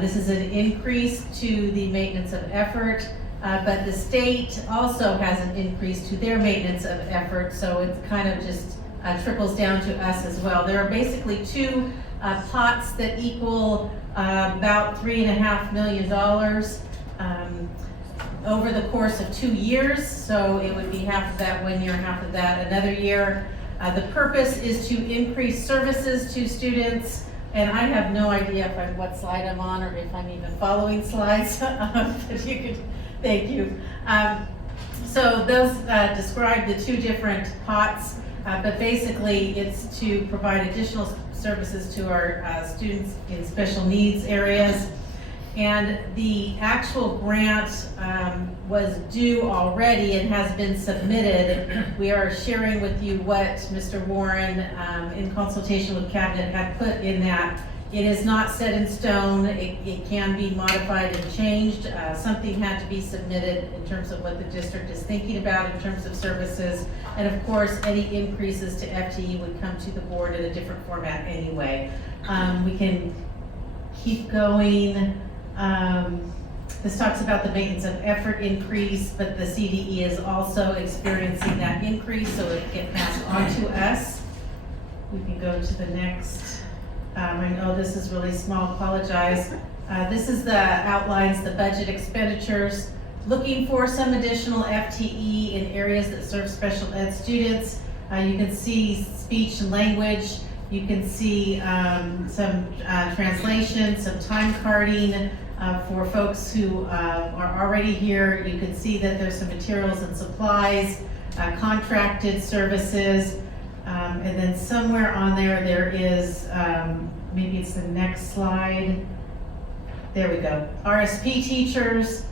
This is an increase to the maintenance of effort, but the state also has an increase to their maintenance of effort, so it kind of just trickles down to us as well. There are basically two pots that equal about $3.5 million over the course of 2 years, so it would be half of that 1 year, half of that another year. The purpose is to increase services to students, and I have no idea if I'm what slide I'm on or if I'm even following slides, but you could, thank you. So those describe the two different pots. But basically, it's to provide additional services to our students in special needs areas. And the actual grant was due already and has been submitted. We are sharing with you what Mr. Warren, in consultation with Cabinet, had put in that. It is not set in stone. It can be modified and changed. Something had to be submitted in terms of what the district is thinking about in terms of services. And of course, any increases to FTE would come to the board in a different format anyway. We can keep going. This talks about the maintenance of effort increase, but the CDE is also experiencing that increase, so it can pass on to us. We can go to the next. I know this is really small, apologize. This is the outlines the budget expenditures, looking for some additional FTE in areas that serve special ed students. You can see speech and language. You can see some translation, some time carding for folks who are already here. You can see that there's some materials and supplies, contracted services, and then somewhere on there, there is, maybe it's the next slide. There we go. RSP teachers,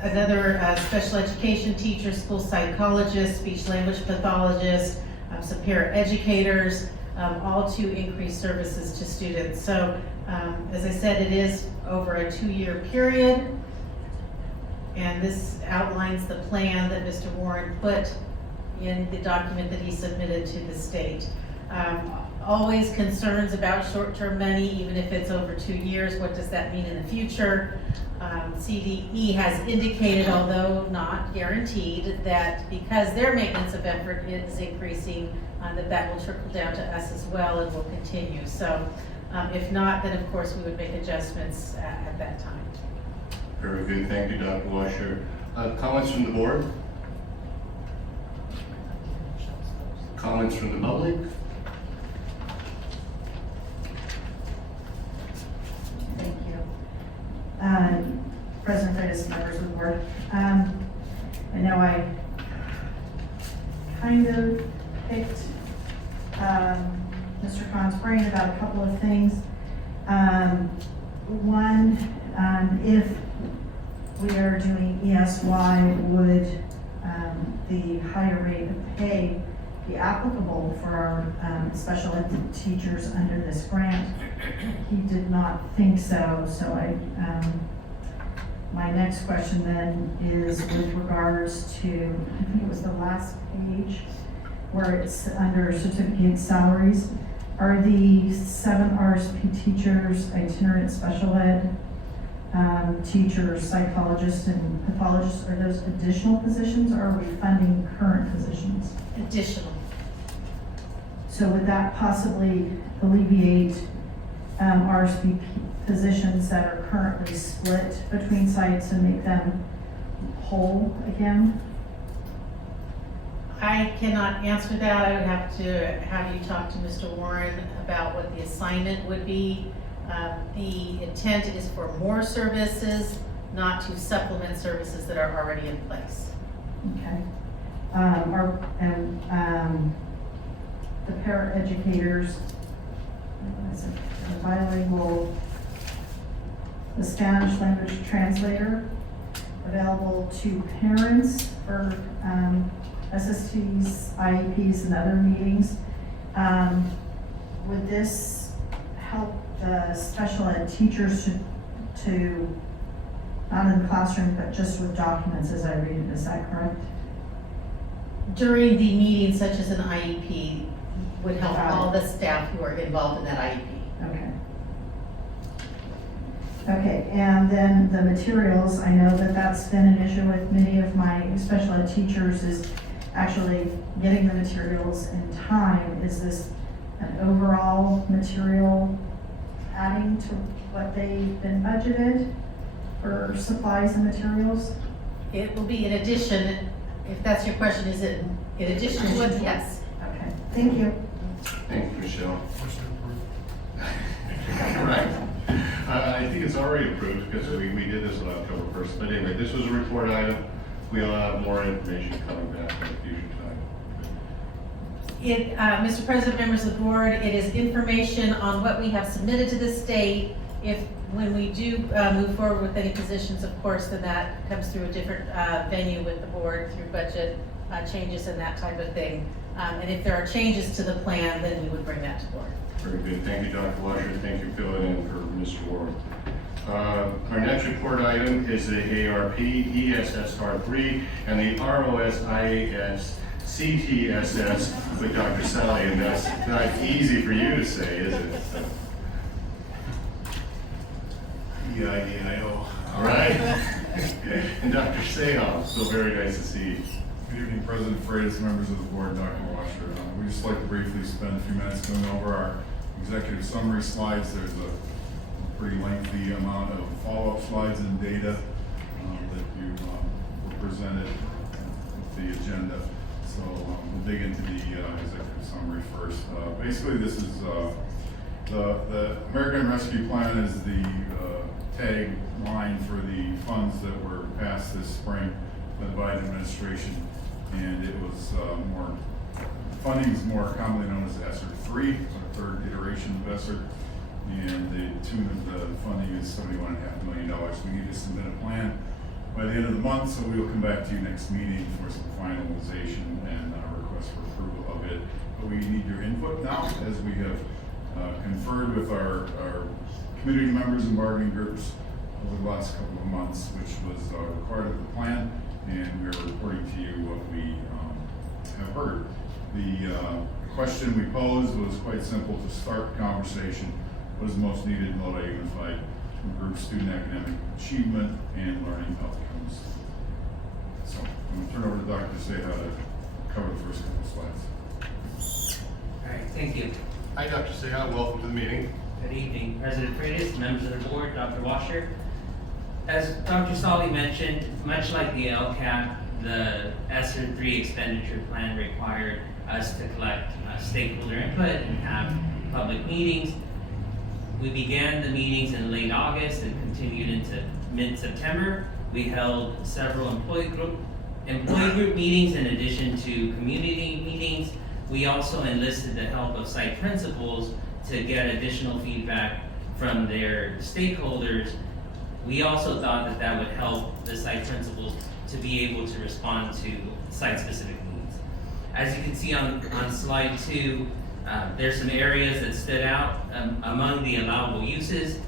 another special education teacher, school psychologist, speech language pathologist, some paraeducators, all to increase services to students. So, as I said, it is over a 2-year period. And this outlines the plan that Mr. Warren put in the document that he submitted to the state. Always concerns about short-term money, even if it's over 2 years, what does that mean in the future? CDE has indicated, although not guaranteed, that because their maintenance of effort is increasing, that will trickle down to us as well and will continue. So if not, then of course we would make adjustments at that time. Very good, thank you, Dr. Washer. Comments from the board? Comments from the public? Thank you. President Freitas, members of the board. I know I kind of picked Mr. Khan's brain about a couple of things. One, if we are doing ESY, would the higher rate of pay be applicable for our special ed teachers under this grant? He did not think so, so my next question then is with regards to, I think it was the last page, where it's under certificate salaries. Are the 7 RSP teachers, itinerant special ed teachers, psychologists, and pathologists, are those additional positions, or are we funding current positions? Additional. So would that possibly alleviate RSP positions that are currently split between sites and make them whole again? I cannot answer that. I would have to have you talk to Mr. Warren about what the assignment would be. The intent is for more services, not to supplement services that are already in place. Okay. The paraeducators, the bilingual, the Spanish language translator, available to parents for SSTs, IEPs, and other meetings. Would this help the special ed teachers to not in the classroom, but just with documents as I read it? Is that correct? During the meeting, such as an IEP, would help all the staff who are involved in that IEP. Okay. Okay, and then the materials, I know that that's been an issue with many of my special ed teachers, is actually getting the materials in time. Is this an overall material adding to what they've been budgeted for supplies and materials? It will be in addition, if that's your question, is it in addition to what? Yes. Okay, thank you. Thank you, Michelle. Right. I think it's already approved because we did this on October 1st. But anyway, this was a report item. We'll have more information coming back at a future time. Mr. President, members of the board, it is information on what we have submitted to the state. When we do move forward with any positions, of course, then that comes through a different venue with the board through budget changes and that type of thing. And if there are changes to the plan, then we would bring that to board. Very good. Thank you, Dr. Washer. Thank you, filling in for Mr. Warren. Our next report item is the ARP, ESS Part 3, and the ROSIAS CTSS with Dr. Sally, and that's not easy for you to say, is it? E-I-E-I-O. All right. And Dr. Sehal, so very nice to see you. Good evening, President Freitas, members of the board, Dr. Washer. We'd just like to briefly spend a few minutes going over our executive summary slides. There's a pretty lengthy amount of follow-up slides and data that you were presented with the agenda. So we'll dig into the executive summary first. Basically, this is the American Rescue Plan is the tagline for the funds that were passed this spring by the Biden administration, and it was funding is more commonly known as ESSER 3, the third iteration of ESSER, and the tune of the funding is $71.5 million. We need to submit a plan by the end of the month, so we will come back to you next meeting for some finalization and request for approval of it. But we need your input now, as we have conferred with our community members and bargaining groups over the last couple of months, which was required of the plan, and we're reporting to you what we have heard. The question we posed was quite simple to start the conversation. What is most needed in Lodi Unified to improve student academic achievement and learning outcomes? So I'm going to turn over to Dr. Sehal to cover the first couple of slides. All right, thank you. Hi, Dr. Sehal. Welcome to the meeting. Good evening, President Freitas, members of the board, Dr. Washer. As Dr. Solly mentioned, much like the LCAP, the ESSER 3 expenditure plan required us to collect stakeholder input and have public meetings. We began the meetings in late August and continued into mid-September. We held several employee group meetings in addition to community meetings. We also enlisted the help of site principals to get additional feedback from their stakeholders. We also thought that that would help the site principals to be able to respond to site-specific needs. As you can see on slide 2, there's some areas that stood out among the allowable uses.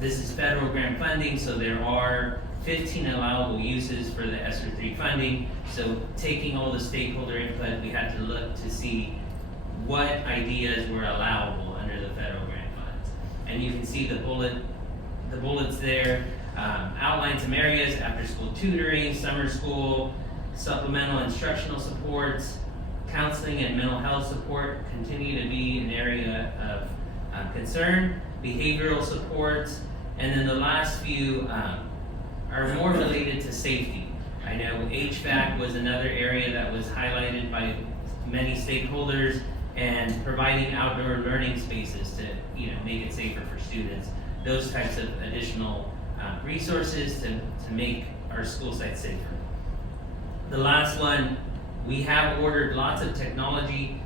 This is federal grant funding, so there are 15 allowable uses for the ESSER 3 funding. So taking all the stakeholder input, we had to look to see what ideas were allowable under the federal grant funds. And you can see the bullets there outline some areas: after-school tutoring, summer school, supplemental instructional supports, counseling and mental health support continue to be an area of concern, behavioral supports, and then the last few are more related to safety. I know HVAC was another area that was highlighted by many stakeholders, and providing outdoor learning spaces to make it safer for students. Those types of additional resources to make our school sites safer. The last one, we have ordered lots of technology.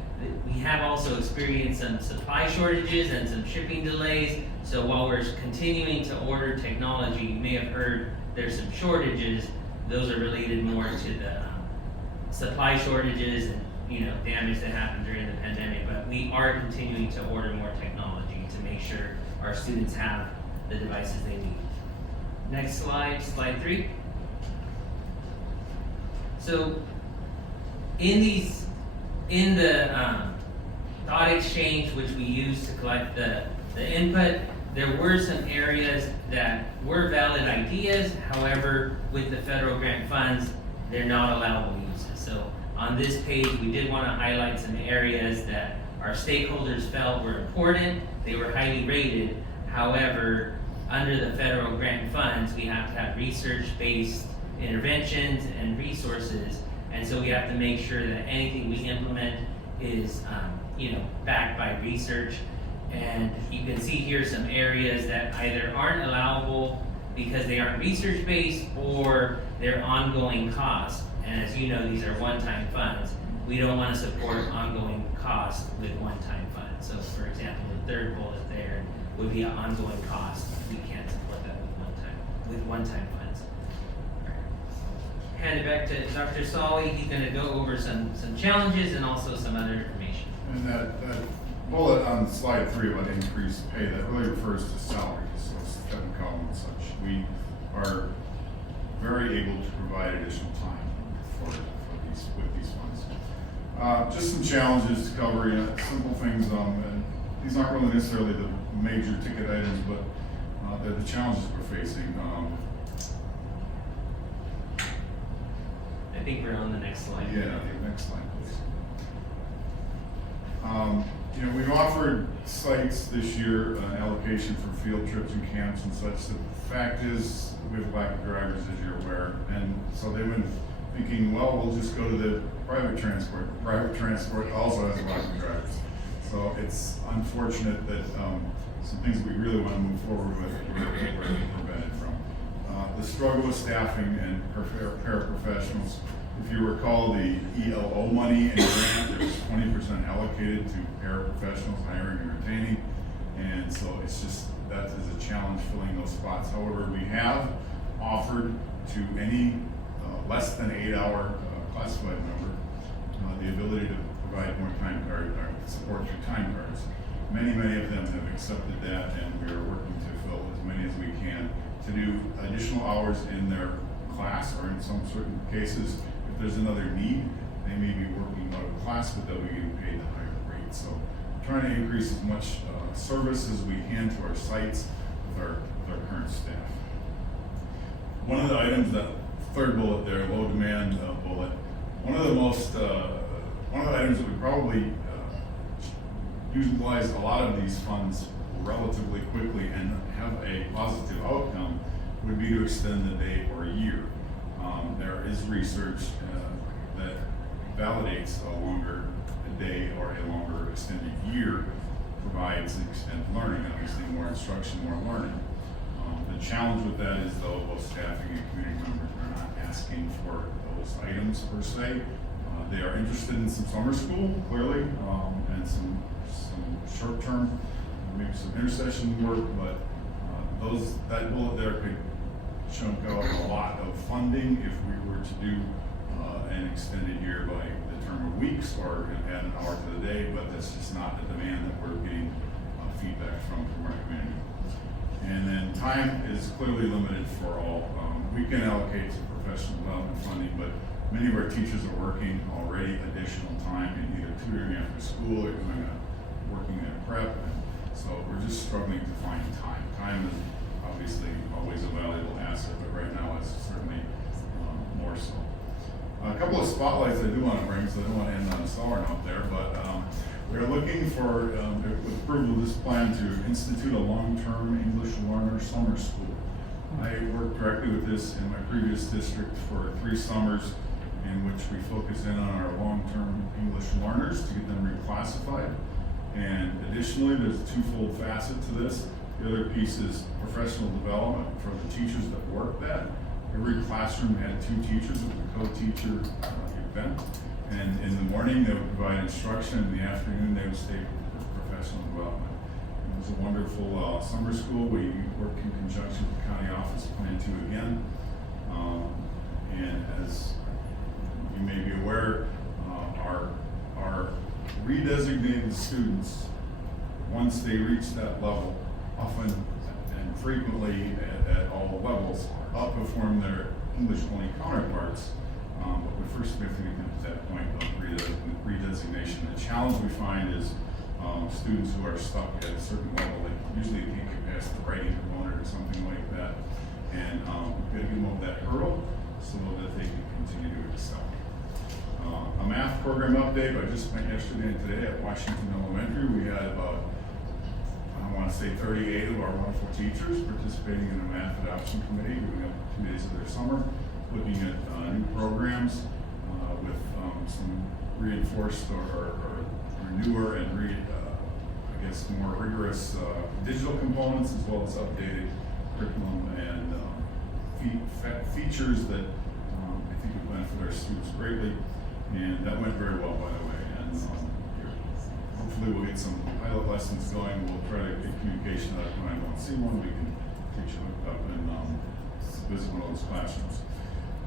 We have also experienced some supply shortages and some shipping delays. So while we're continuing to order technology, you may have heard there's some shortages. Those are related more to the supply shortages and damage that happened during the pandemic. But we are continuing to order more technology to make sure our students have the devices they need. Next slide, slide 3. So in the thought exchange, which we used to collect the input, there were some areas that were valid ideas. However, with the federal grant funds, they're not allowable uses. So on this page, we did want to highlight some areas that our stakeholders felt were important. They were highly rated. However, under the federal grant funds, we have to have research-based interventions and resources. And so we have to make sure that anything we implement is, backed by research. And you can see here some areas that either aren't allowable because they aren't research-based or they're ongoing costs. And as you know, these are one-time funds. we don't wanna support ongoing costs with one-time funds. So for example, the third bullet there would be an ongoing cost. We can't support that with one-time funds. Hand it back to Dr. Solly. He's gonna go over some challenges and also some other information. And that bullet on slide 3 about increased pay, that really refers to salaries, so Stephen Collins and such. We are very able to provide additional time with these funds. Just some challenges to cover, simple things, and these aren't really necessarily the major ticket items, but they're the challenges we're facing. I think we're on the next slide. Yeah, the next slide, please. We've offered sites this year an allocation for field trips and camps and such. The fact is, we have a lack of drivers, as you're aware, and so they've been thinking, well, we'll just go to the private transport. Private transport also has a lack of drivers. So it's unfortunate that some things we really want to move forward with were prevented from. The struggle with staffing and paraprofessionals. If you recall, the ELO money in the grant, there was 20% allocated to paraprofessionals, hiring and retaining. And so it's just, that is a challenge filling those spots. However, we have offered to any less than 8-hour classified member the ability to provide more time card support through time cards. Many of them have accepted that, and we are working to fill as many as we can to do additional hours in their class, or in some certain cases, if there's another need, they may be working out of class, but they'll be getting paid the higher rate. So trying to increase as much service as we can to our sites with our current staff. One of the items, that third bullet there, low demand bullet, one of the items that we probably utilize a lot of these funds relatively quickly and have a positive outcome would be to extend the day or a year. There is research that validates a longer day or a longer extended year provides extended learning, obviously more instruction, more learning. The challenge with that is, though, both staffing and community members are not asking for those items per se. They are interested in some summer school, clearly, and some short-term, maybe some intercession work, but that bullet there could chunk out a lot of funding if we were to do an extended year by the term of weeks or add an hour to the day, but that's just not the demand that we're getting feedback from our community. And then time is clearly limited for all. We can allocate some professional development funding, but many of our teachers are working already additional time in either tutoring after school or working at prep, and so we're just struggling to find time. Time is obviously always a valuable asset, but right now it's certainly more so. A couple of spotlights I do want to bring, so I don't want to end on a sour note there, but we are looking for, with approval of this plan, to institute a long-term English learner summer school. I worked directly with this in my previous district for 3 summers, in which we focus in on our long-term English learners to get them reclassified. And additionally, there's a twofold facet to this. The other piece is professional development for the teachers that work that. Every classroom had 2 teachers with the co-teacher event. And in the morning, they would provide instruction. In the afternoon, they would stay for professional development. It was a wonderful summer school. We worked in conjunction with the county office, plan to again. And as you may be aware, our redesignated students, once they reach that level, often and frequently at all levels, outperform their English-only counterparts. But first we have to get them to that point of redesignation. The challenge we find is students who are stuck at a certain level, like usually they can't get past the writing component or something like that. And we've got to get them over that hurdle so that they can continue to excel. A math program update. I just spent yesterday and today at Washington Elementary. We had about, I want to say 38 of our wonderful teachers participating in a math adoption committee, doing up 2 days of their summer, looking at new programs with some reinforced or newer and more rigorous digital components, as well as updated curriculum and features that I think would benefit our students greatly. And that went very well, by the way, and hopefully we'll get some pilot lessons going. We'll try to get communication out when I don't see one, we can get you hooked up and visit one of those classrooms.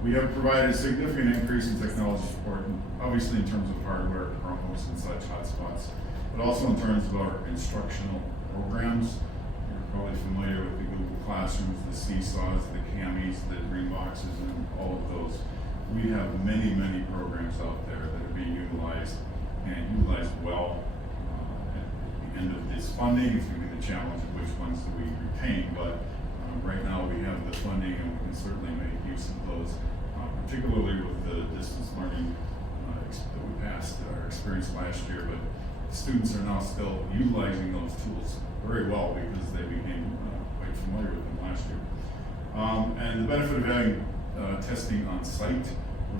We have provided a significant increase in technology support, obviously in terms of hardware, Chromebooks and such, hotspots, but also in terms of our instructional programs. You're probably familiar with the Google Classrooms, the Seesaws, the Camis, the Dreamboxes, and all of those. We have many, many programs out there that are being utilized and utilized well. At the end of this funding, it's going to be the challenge of which ones do we retain, but right now we have the funding and we can certainly make use of those, particularly with the distance learning that we passed our experience last year, but students are now still utilizing those tools very well because they became quite familiar with them last year. And the benefit of having testing on site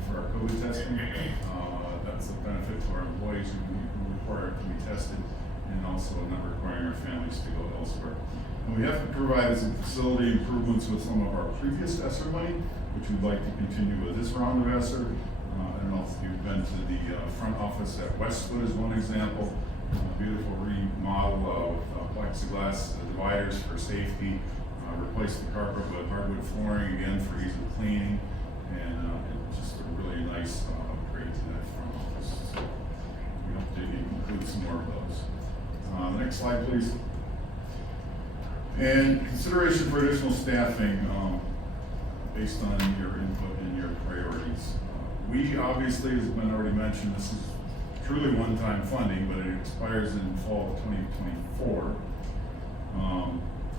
for our COVID testing, that's a benefit to our employees who require to be tested, and also not requiring our families to go elsewhere. And we have provided some facility improvements with some of our previous ESSER money, which we'd like to continue with this round of ESSER. I don't know if you've been to the front office at Westwood is one example. Beautiful remodel of plexiglass dividers for safety. Replace the carpet with hardwood flooring again for ease of cleaning, and just a really nice upgrade to that front office. So we hope to include some more of those. The next slide, please. And consideration for additional staffing based on your input and your priorities. We obviously, as has been already mentioned, this is truly one-time funding, but it expires in fall of 2024.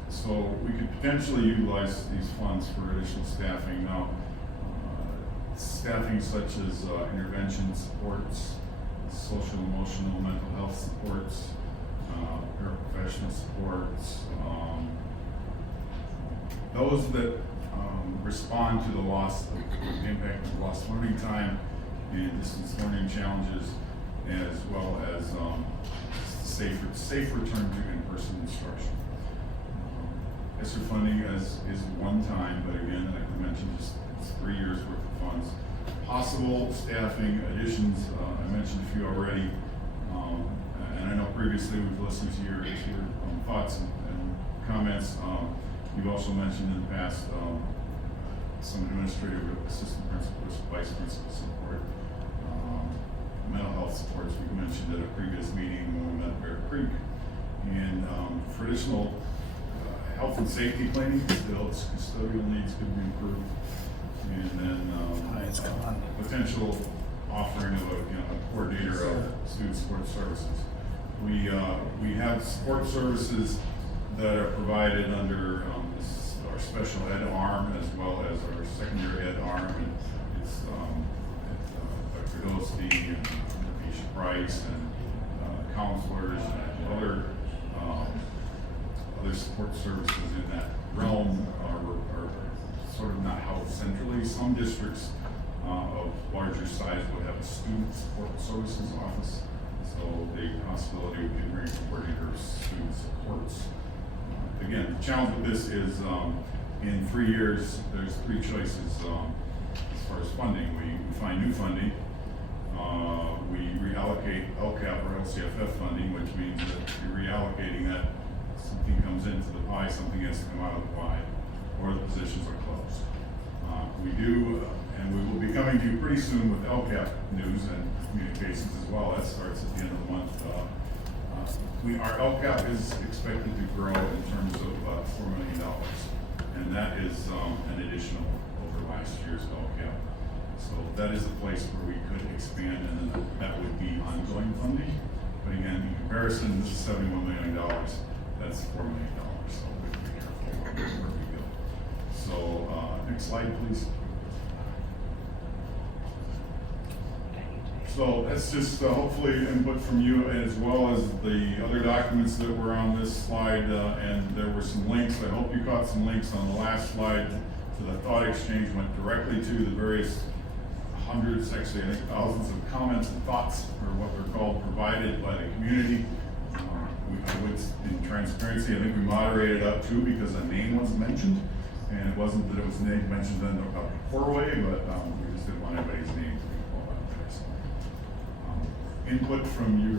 So we could potentially utilize these funds for additional staffing. Now, staffing such as intervention supports, social, emotional, mental health supports, paraprofessional supports, those that respond to the loss of the impact of lost learning time and distance learning challenges, as well as safe return to in-person instruction. ESSER funding is one time, but again, like I mentioned, just it's 3 years worth of funds. Possible staffing additions, I mentioned a few already, and I know previously we've listened to your thoughts and comments. You've also mentioned in the past some administrative assistant principals, vice principal support, mental health supports we mentioned at a previous meeting when we met at Bear Creek, and for additional health and safety planning, adults custodial needs could be improved, and then potential offering of a coordinator of student support services. We have support services that are provided under our special ed arm as well as our secondary ed arm, and it's Dr. Dostey and Keisha Price and counselors and other support services in that realm are sort of not housed centrally. Some districts of larger size would have a student support services office, so the possibility would be bringing coordinator of student supports. Again, the challenge with this is in 3 years, there's 3 choices as far as funding. We find new funding, we reallocate LCAP or LCFF funding, which means that you're reallocating that. Something comes into the pie, something has to come out of the pie, or the positions are closed. We do, and we will be coming to you pretty soon with LCAP news and communications as well. That starts at the end of the month. Our LCAP is expected to grow in terms of $4 million, and that is an additional over last year's LCAP. So that is a place where we could expand, and that would be ongoing funding. But again, in comparison, this is $71 million. That's $4 million. So we have to be careful where we go. So next slide, please. So that's just hopefully input from you, as well as the other documents that were on this slide, and there were some links. I hope you caught some links on the last slide to the thought exchange, went directly to the various hundreds, actually I think thousands of comments and thoughts, or what they're called, provided by the community. In transparency, I think we moderated up too because a name was mentioned, and it wasn't that it was mentioned in a poor way, but we just didn't want anybody's name to be called out there. So input from you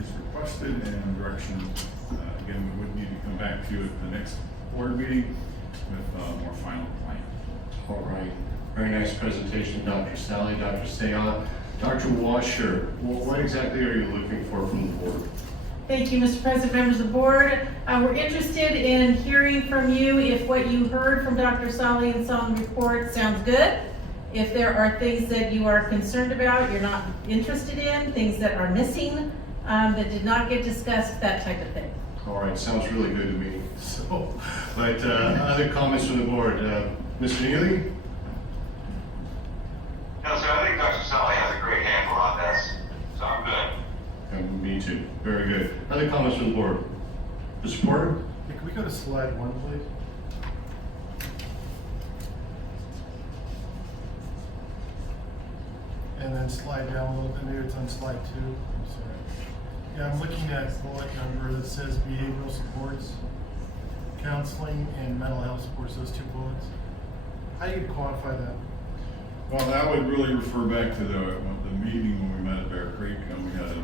is requested and direction. Again, we would need to come back to you at the next board meeting with a more final plan. All right, very nice presentation, Dr. Sally, Dr. Sayon. Dr. Washer, what exactly are you looking for from the board? Thank you, Mr. President, members of the board. We're interested in hearing from you if what you heard from Dr. Sally and Song's report sounds good. If there are things that you are concerned about, you're not interested in, things that are missing, that did not get discussed, that type of thing. All right, sounds really good to me. So, but other comments from the board? Mr. Neely? No, sir, I think Dr. Sally has a great handle on this, so I'm good. And me too. Very good. Other comments from the board? Mr. Porter? Hey, can we go to slide 1, please? And then slide down a little bit, maybe it's on slide 2, I'm sorry. Yeah, I'm looking at bullet number that says behavioral supports, counseling, and mental health supports, those 2 bullets. How do you quantify that? Well, that would really refer back to the meeting when we met at Bear Creek, and we had a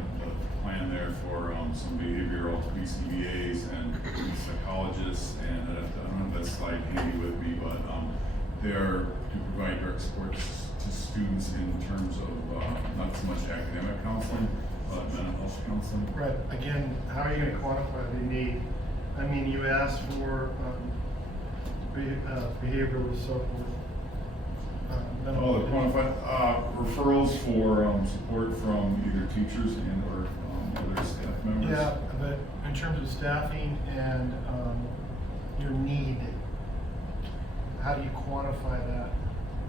plan there for some behavioral BCBAs and psychologists, and I don't have that slide handy with me, but they're to provide direct support to students in terms of not so much academic counseling, but mental health counseling. Right, again, how are you gonna quantify the need? I mean, you asked for behavioral support. Oh, the quantified referrals for support from either teachers and or other staff members. Yeah, but in terms of staffing and your need, how do you quantify that?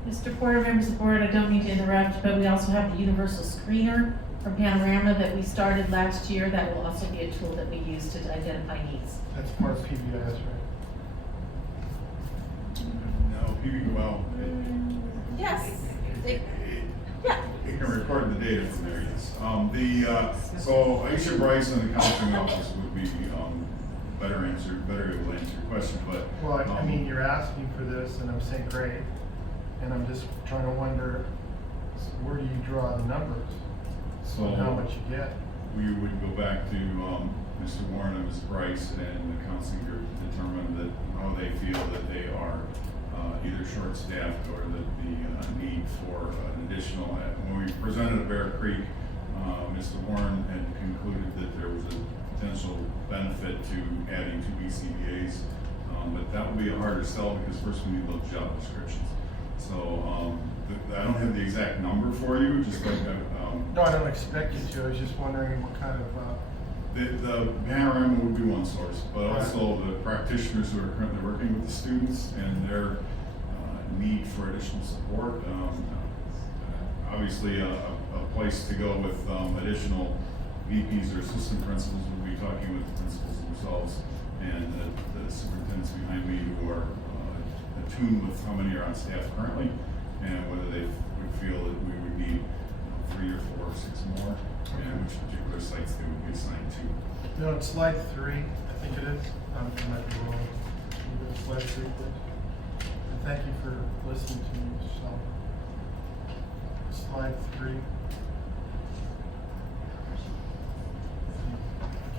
Mr. Porter, members of the board, I don't mean to interrupt, but we also have the universal screener from Panorama that we started last year. That will also be a tool that we use to identify needs. That's part of PBIS, right? No, well, Yes. it can record the data from there, yes. So Aisha Bryce in the counseling office would be better able to answer your question, but. Well, I mean, you're asking for this and I'm saying great, and I'm just trying to wonder, where do you draw the numbers? So on how much you get? We would go back to Mr. Warren and Ms. Bryce and the counseling group to determine that how they feel that they are either short-staffed or that the need for an additional. When we presented at Bear Creek, Mr. Warren had concluded that there was a potential benefit to adding 2 BCBAs, but that would be a harder sell because first we need those job descriptions. So I don't have the exact number for you, just like no, I don't expect you to. I was just wondering what kind of. The Panorama would be one source, but also the practitioners who are currently working with the students and their need for additional support. Obviously, a place to go with additional VPs or assistant principals would be talking with the principals themselves and the superintendents behind me who are attuned with how many are on staff currently and whether they would feel that we would need 3 or 4 or 6 more, and which particular sites they would be assigned to. No, it's slide 3, I think it is. I might be wrong. Can you go to slide 3, please? And thank you for listening to me, Mr. Sullivan. Slide 3.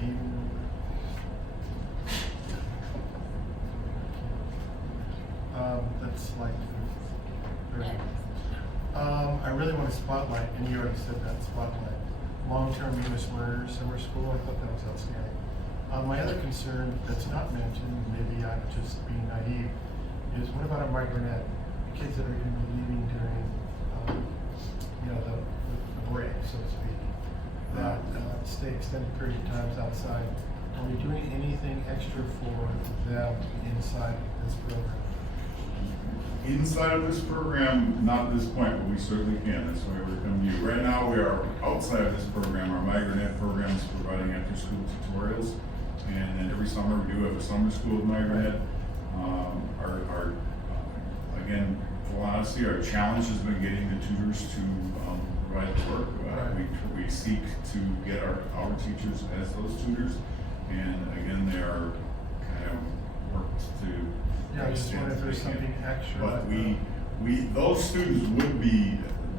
Gaming over. That's slide 3. Very good. I really want to spotlight, and you already said that, spotlight, long-term English learners, summer school. I thought that was outstanding. My other concern that's not mentioned, maybe I'm just being naive, is what about our migrant kids that are going to be leaving during, the break, so to speak, that stay extended period of times outside. Are we doing anything extra for them inside this program? Inside of this program, not at this point, but we certainly can. That's why we're coming to you. Right now, we are outside of this program. Our migrant program is providing after-school tutorials, and then every summer we do have a summer school with migrant ed. Again, for honesty, our challenge has been getting the tutors to provide the work. We seek to get our teachers as those tutors, and again, they are kind of worked to. Yeah, I just wonder if there's something extra. But those students would be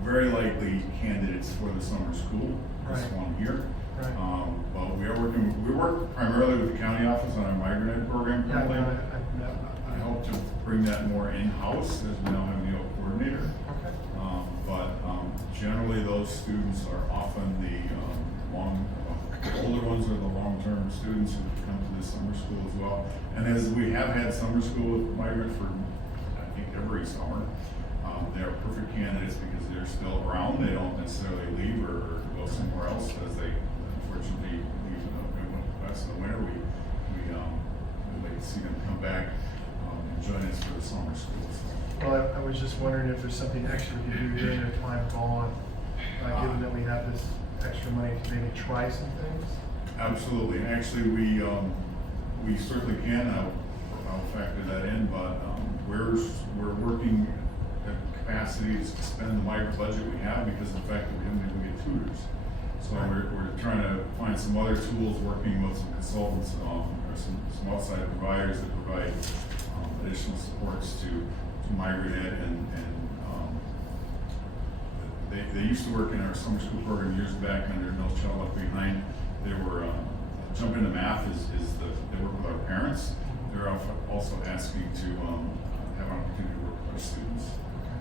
very likely candidates for the summer school, this Right. one here. Right. But we work primarily with the county office on our migrant ed program Yeah, currently. I I hope to bring that more in-house as we now have the coordinator. okay. Generally, those students are often the older ones are the long-term students who come to this summer school as well. And as we have had summer school with migrant for, I think, every summer, they are perfect candidates because they're still around. They don't necessarily leave or go somewhere else as they unfortunately leave in the west in the winter. We like to see them come back and join us for the summer school. So. Well, I was just wondering if there's something extra we can do during their time gone, given that we have this extra money to maybe try some things? Absolutely. Actually, we certainly can. I'll factor that in, but we're working at capacity to spend the migrant budget we have because of the fact that we haven't been able to get tutors. So we're trying to find some other tools, working with some consultants or some outside providers that provide additional supports to migrant ed and they used to work in our summer school program years back under No Child Left Behind. They were jump into math they work with our parents. They're also asking to have an opportunity to work with our students. Okay.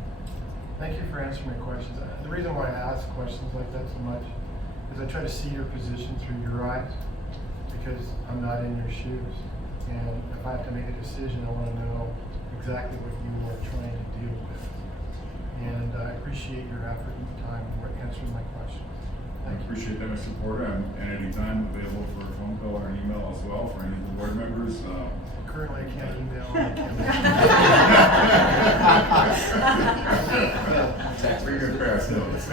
Thank you for answering my questions. The reason why I ask questions like that so much is I try to see your position through your eyes because I'm not in your shoes. And if I have to make a decision, I want to know exactly what you are trying to deal with. And I appreciate your effort and time for answering my questions. I appreciate that, Mr. Porter. I'm at any time available for a phone call or an email as well for any of the board members. Currently, I can't email. Bring your fast notes.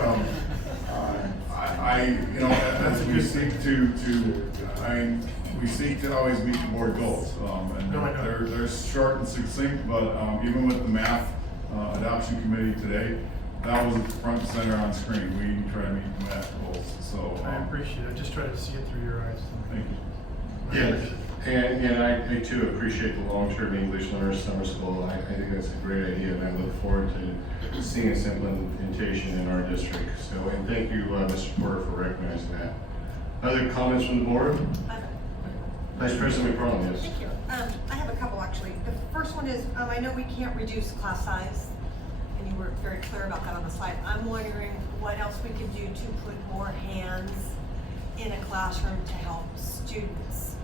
As we seek we seek to always meet the board goals. And they're short and succinct, but even with the math adoption committee today, that was front and center on screen. We try to meet the math goals. So I appreciate it. I just try to see it through your eyes. Thank you. Yes, and I too appreciate the long-term English learners summer school. I think that's a great idea, and I look forward to seeing its implementation in our district. So, and thank you, Mr. Porter, for recognizing that. Other comments from the board? Vice President McFarland, yes. Thank you. I have a couple actually. The first one is, I know we can't reduce class size, and you were very clear about that on the slide. I'm wondering what else we could do to put more hands in a classroom to help students.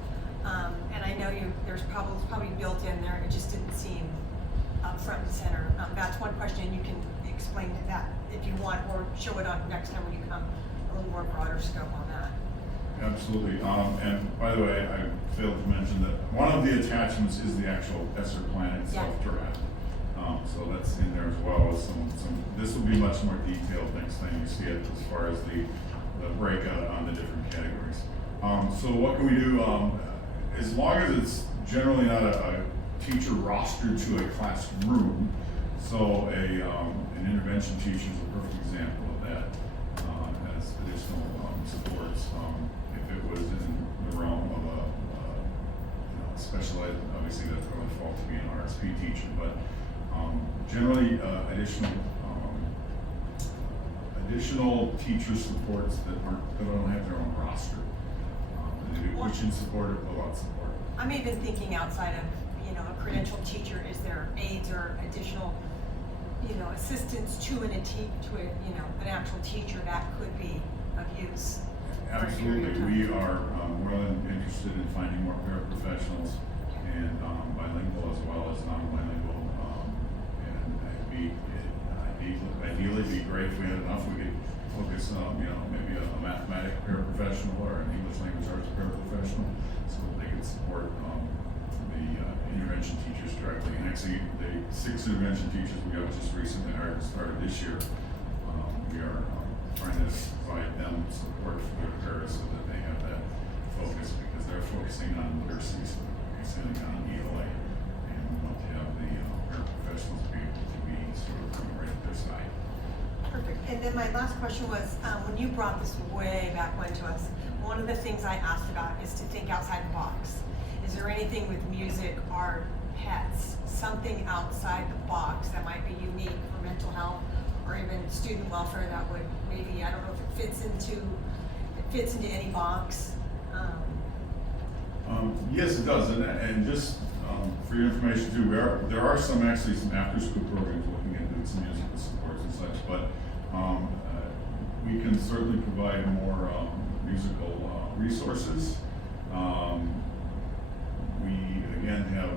And I know there's probably built in there, it just didn't seem up front and center. That's one question, and you can explain that if you want, or show it on next time when you come, a little more broader scope on that. Absolutely. And by the way, I failed to mention that one of the attachments is the actual ESSER plan itself draft. So that's in there as well as some, this will be much more detailed next time you see it as far as the breakout on the different categories. So what can we do? As long as it's generally not a teacher rostered to a classroom, so an intervention teacher is a perfect example of that as additional supports. If it was in the realm of a special ed, obviously that's going to fall to be an RSP teacher, but generally additional teacher supports that don't have their own roster. They do push-in support or pull-out support. I'm even thinking outside of, a credentialed teacher, is there aides or additional, assistance to an actual teacher that could be of use? Absolutely. We are more than interested in finding more paraprofessionals and bilingual as well as non-bilingual. Ideally, it'd be great if we had enough. We could focus on, maybe a mathematics paraprofessional or an English language arts paraprofessional, so that they could support the intervention teachers directly. And actually, the 6 intervention teachers we got just recently started this year. We are trying to provide them support for their paras so that they have that focus because they're focusing on literacy, so they're focusing on ELA, and we want to have the paraprofessionals be able to be sort of right at their side. Perfect. And then my last question was, when you brought this way back when to us, one of the things I asked about is to think outside the box. Is there anything with music, art, pets, something outside the box that might be unique for mental health or even student welfare that would maybe, I don't know if it fits into any box. Yes, it does, and just, for your information too, there are some after-school programs looking into some musical supports and such, but, we can certainly provide more, musical, resources. We, again, have,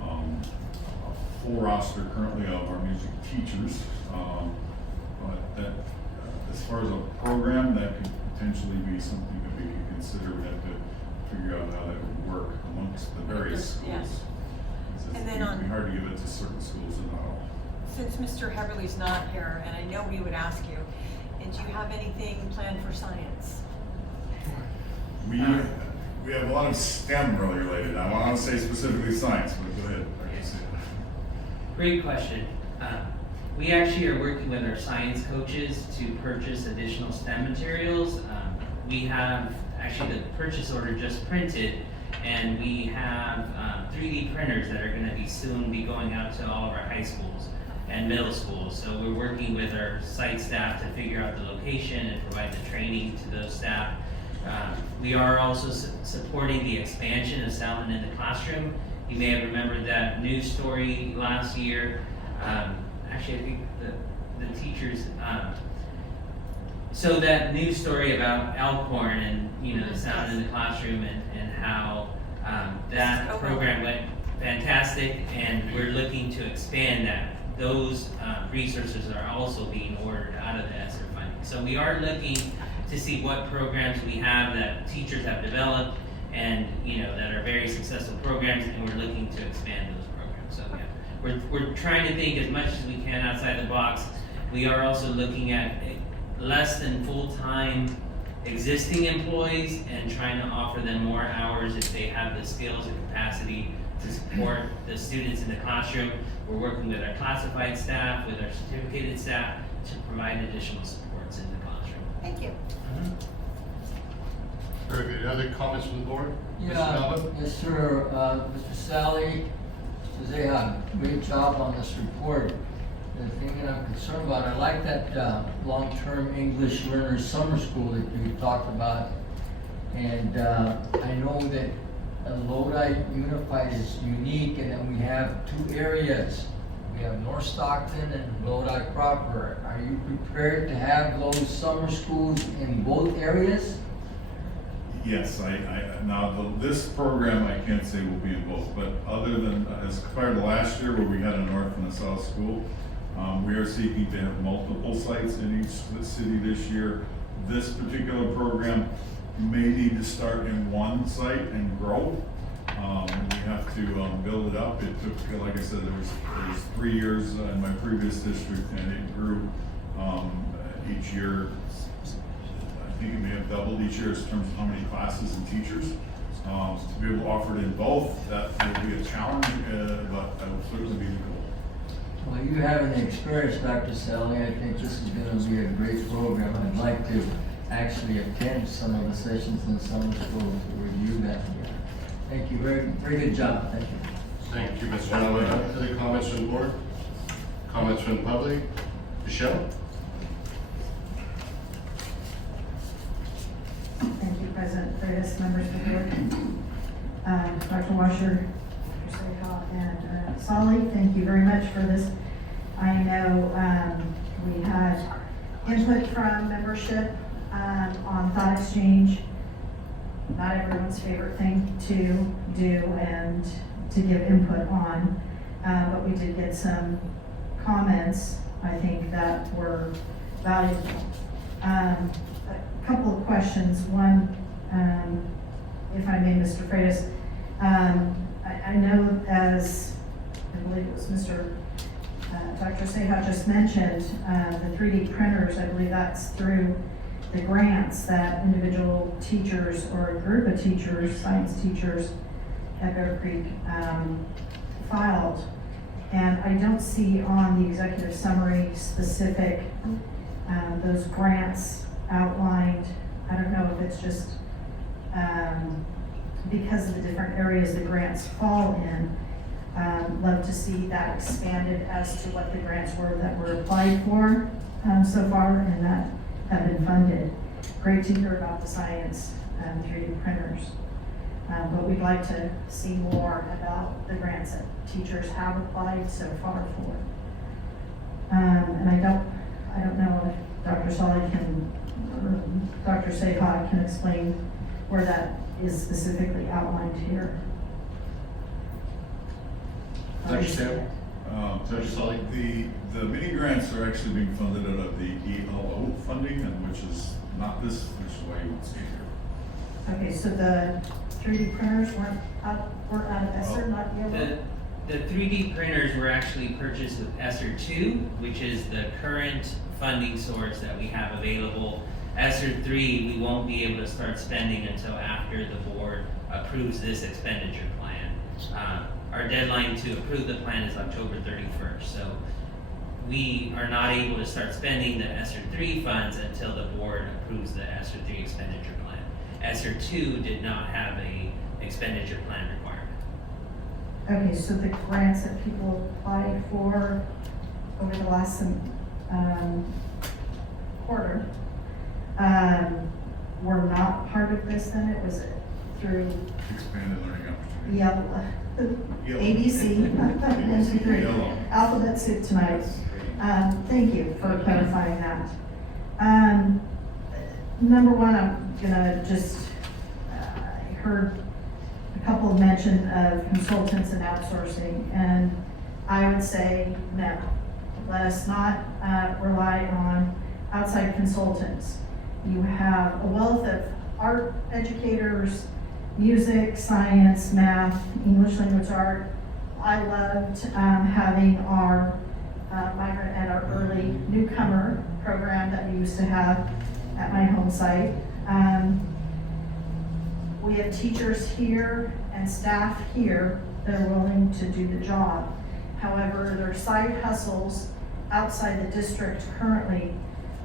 a full roster currently of our music teachers, but that, as far as a program, that could potentially be something that we could consider. We have to figure out how that would work amongst the various schools. Yeah. And then It'd be hard to give it to certain schools and not all. Since Mr. Heberly's not here, and I know we would ask you, and do you have anything planned for science? We have a lot of STEM really related. I want to say specifically science, but go ahead. Great question. We actually are working with our science coaches to purchase additional STEM materials. We have actually the purchase order just printed, and we have 3D printers that are going to be soon be going out to all of our high schools and middle schools. So we're working with our site staff to figure out the location and provide the training to those staff. We are also supporting the expansion of Sound in the Classroom. You may have remembered that news story last year. Actually, I think the teachers, so that news story about Elkhorn and, the Sound in the Classroom and how that program went fantastic, and we're looking to expand that. Those resources are also being ordered out of the ESSER funding. So we are looking to see what programs we have that teachers have developed and, that are very successful programs, and we're looking to expand those programs. So yeah, we're trying to think as much as we can outside the box. We are also looking at less than full-time existing employees and trying to offer them more hours if they have the skills and capacity to support the students in the classroom. We're working with our classified staff, with our certificated staff to provide additional supports in the classroom. Thank you. Very good. Other comments from the board? Mr. Yeah, Melvin? yes, sir. Mr. Sally, Mr. Zeha, great job on this report. The thing that I'm concerned about, I like that long-term English learners summer school that you talked about. And I know that Lodi Unified is unique, and then we have two areas. We have North Stockton and Lodi proper. Are you prepared to have those summer schools in both areas? Yes, now this program I can't say will be in both, but other than, as compared to last year where we had a north and a south school, we are seeking to have multiple sites in each city this year. This particular program may need to start in one site and grow. We have to build it up. It took, like I said, there was 3 years in my previous district, and it grew each year. I think it may have doubled each year in terms of how many classes and teachers. To be able to offer it in both, that will be a challenge, but that will certainly be the goal. Well, you having the experience, Dr. Sally, I think this is going to be a great program. I'd like to actually attend some of the sessions in summer school to review that. Thank you. Very, very good job. Thank you. Thank you, Mr. Melvin. Other comments from the board? Comments from the public? Michelle? Thank you, President Freitas, members of the board. Dr. Washer, Dr. Seha, and Solly, thank you very much for this. I know we had input from membership on thought exchange. Not everyone's favorite thing to do and to give input on, but we did get some comments, I think, that were valuable. A couple of questions. One, if I may, Mr. Freitas, I know, as I believe it was Mr. Dr. Seha just mentioned, the 3D printers, I believe that's through the grants that individual teachers or a group of teachers, science teachers at Bear Creek filed. And I don't see on the executive summary specific, those grants outlined. I don't know if it's just because of the different areas the grants fall in. Love to see that expanded as to what the grants were that were applied for, so far and that have been funded. Great to hear about the science, 3D printers. But we'd like to see more about the grants that teachers have applied so far for. And I don't know if Dr. Solly can, or Dr. Seha can explain where that is specifically outlined here. Dr. Solly, the mini grants are actually being funded out of the ELO funding, and which is not this, which is why you won't see it here. Okay, so the 3D printers weren't out of ESSER, not yellow? The 3D printers were actually purchased with ESSER 2, which is the current funding source that we have available. ESSER 3, we won't be able to start spending until after the board approves this expenditure plan. Our deadline to approve the plan is October 31st, so we are not able to start spending the ESSER 3 funds until the board approves the ESSER 3 expenditure plan. ESSER 2 did not have a expenditure plan requirement. Okay, so the grants that people applied for over the last quarter were not part of this then? It was through Expanded learning opportunity. yellow. Yellow. ABC, 1, 2, 3, Yellow. alphabet soup tonight. Thank you for clarifying that. Number one, I'm gonna just, I heard a couple of mention of consultants and outsourcing, and I would say no. Let us not rely on outside consultants. You have a wealth of art educators, music, science, math, English language art. I loved having our migrant and our early newcomer program that we used to have at my home site. We have teachers here and staff here that are willing to do the job. However, their side hustles outside the district currently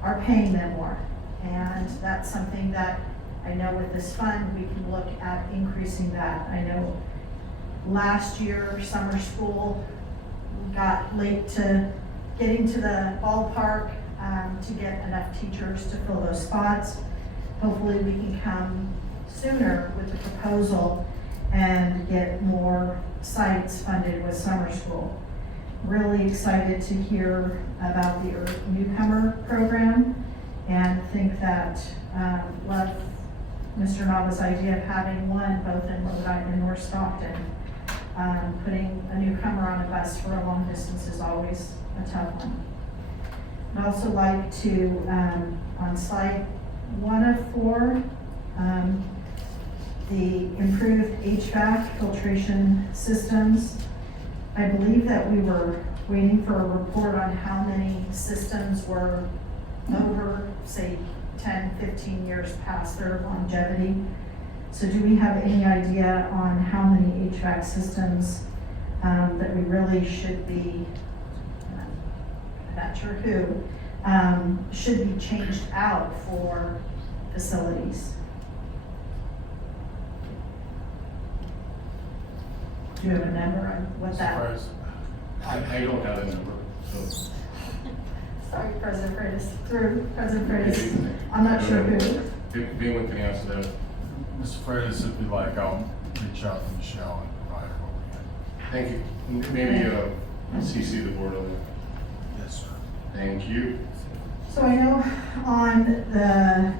are paying them more. And that's something that I know with this fund, we can look at increasing that. I know last year, summer school, we got late to getting to the ballpark to get enough teachers to fill those spots. Hopefully we can come sooner with the proposal and get more sites funded with summer school. Really excited to hear about the newcomer program and think that, love Mr. Nava's idea of having one both in Lodi and North Stockton. Putting a newcomer on a bus for a long distance is always a tough one. I'd also like to, on slide 1 of 4, the improved HVAC filtration systems. I believe that we were waiting for a report on how many systems were over, say, 10, 15 years past their longevity. So do we have any idea on how many HVAC systems that we really should be, I'm not sure who, should be changed out for facilities? Do you have a number on what that? I don't have a number, so. Sorry, President Freitas, through President Freitas, I'm not sure who. Being can answer that. Mr. Freitas, if you like, I'll reach out to Michelle and provide her what we have. Thank you. Maybe CC the board on that. Yes, sir. Thank you. So I know on the,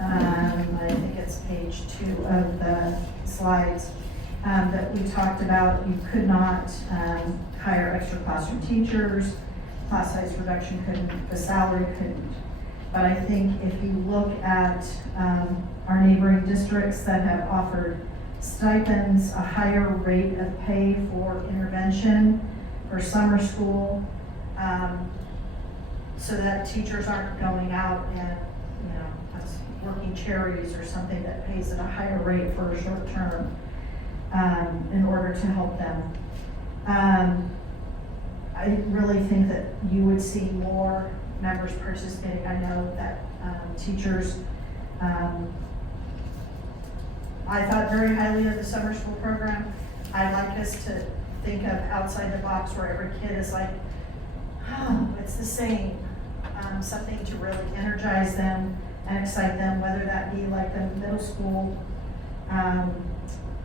I think it's page 2 of the slides, that we talked about you could not hire extra classroom teachers, class size reduction couldn't, the salary couldn't. But I think if you look at our neighboring districts that have offered stipends, a higher rate of pay for intervention, for summer school, so that teachers aren't going out and, working charities or something that pays at a higher rate for a short term, in order to help them. I really think that you would see more members participating. I know that teachers, I thought very highly of the summer school program. I'd like us to think of outside the box where every kid is like, oh, it's the same. Something to really energize them and excite them, whether that be like the middle school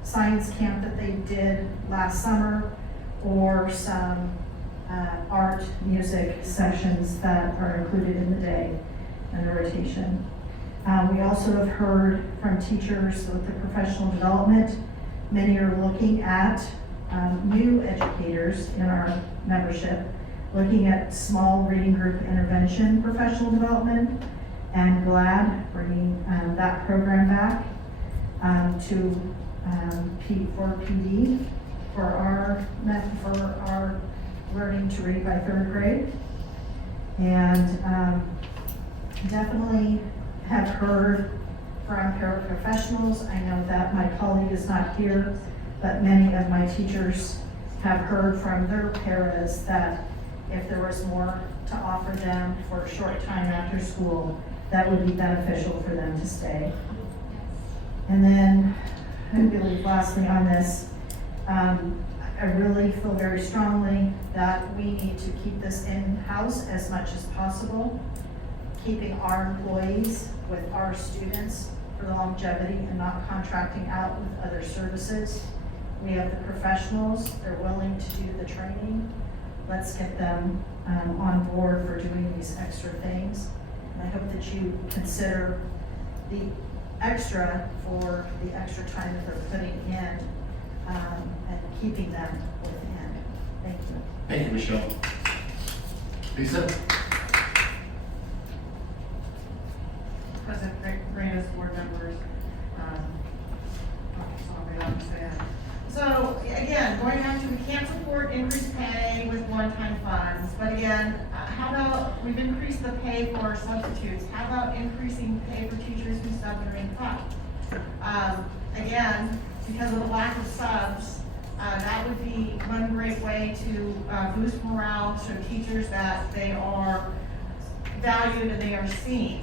science camp that they did last summer, or some art, music sessions that are included in the day and the rotation. We also have heard from teachers with the professional development. Many are looking at new educators in our membership, looking at small reading group intervention professional development, and glad bringing that program back to for PD for our learning to read by 3rd grade. And definitely have heard from paraprofessionals. I know that my colleague is not here, but many of my teachers have heard from their paras that if there was more to offer them for a short time after school, that would be beneficial for them to stay. And then, I believe lastly on this, I really feel very strongly that we need to keep this in-house as much as possible, keeping our employees with our students for the longevity and not contracting out with other services. We have the professionals, they're willing to do the training. Let's get them on board for doing these extra things. And I hope that you consider the extra for the extra time that they're putting in and keeping them within. Thank you. Thank you, Michelle. Lisa? President Reyes, board members, so again, going back to, we can't support increased pay with one-time funds, but again, how about we've increased the pay for substitutes? How about increasing pay for teachers who sub during prep? Again, because of the lack of subs, that would be one great way to boost morale, show teachers that they are valued and they are seen.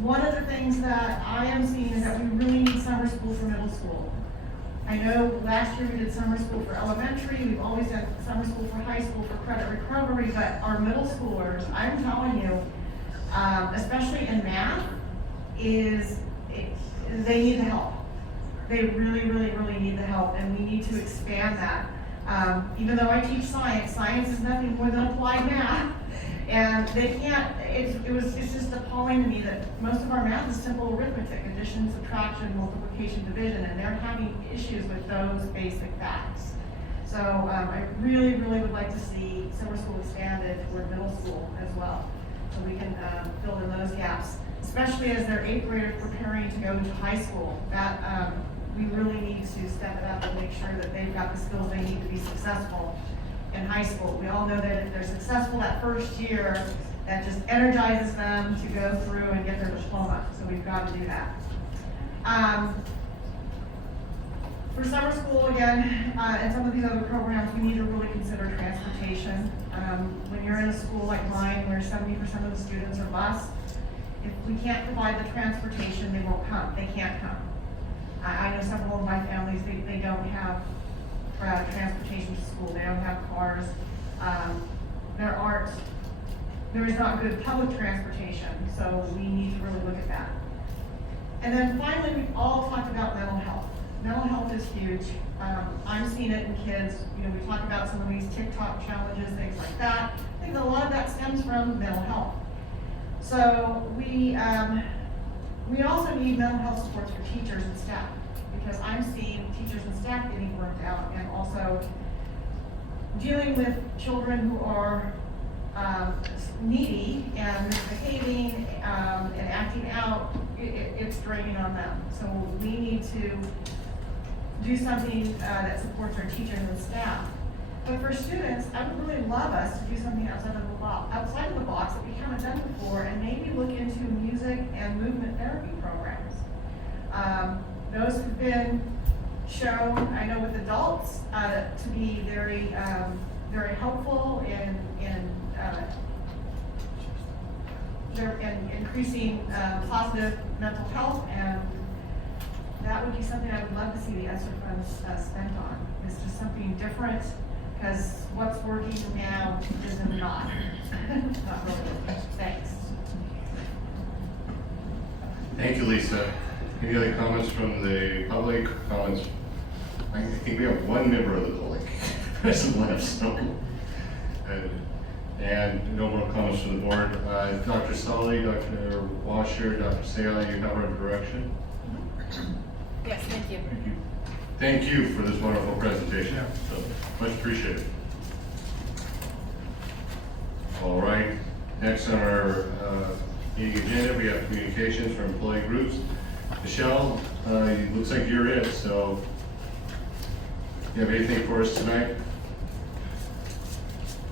One of the things that I am seeing is that we really need summer school for middle school. I know last year we did summer school for elementary, we've always done summer school for high school for credit recovery, but our middle schoolers, I'm telling you, especially in math, they need the help. They really, really, really need the help, and we need to expand that. Even though I teach science, science is nothing more than applied math. And they can't, it's just appalling to me that most of our math is simple arithmetic, addition, subtraction, multiplication, division, and they're having issues with those basic facts. So I really, really would like to see summer school expanded toward middle school as well, so we can fill in those gaps, especially as their 8th graders preparing to go to high school. That we really need to step it up and make sure that they've got the skills they need to be successful in high school. We all know that if they're successful that first year, that just energizes them to go through and get their diploma. So we've got to do that. For summer school, again, and some of these other programs, we need to really consider transportation. When you're in a school like mine, where 70% of the students are bused, if we can't provide the transportation, they won't come. They can't come. I know several of my families, they don't have transportation to school. They don't have cars. There is not good public transportation, so we need to really look at that. And then finally, we've all talked about mental health. Mental health is huge. I'm seeing it in kids. You know, we talk about some of these TikTok challenges, things like that. I think a lot of that stems from mental health. So we also need mental health supports for teachers and staff, because I'm seeing teachers and staff getting burnt out, and also dealing with children who are needy and misbehaving and acting out. It's draining on them. So we need to do something that supports our teachers and staff. But for students, I would really love us to do something outside of the box that we haven't done before, and maybe look into music and movement therapy programs. Those have been shown, I know with adults, to be very, very helpful in increasing positive mental health and that would be something I would love to see the ESSER funds spent on. It's just something different, because what's working now is not. Not really. Thanks. Thank you, Lisa. Any other comments from the public? Comments? I think we have one member of the public present left, so. And no more comments from the board. Dr. Solly, Dr. Washer, Dr. Sayala, you have our direction? Yes, thank you. Thank you. Thank you for this wonderful presentation. So, much appreciated. All right, next on our meeting agenda, we have communications for employee groups. Michelle, it looks like you're it, so you have anything for us tonight?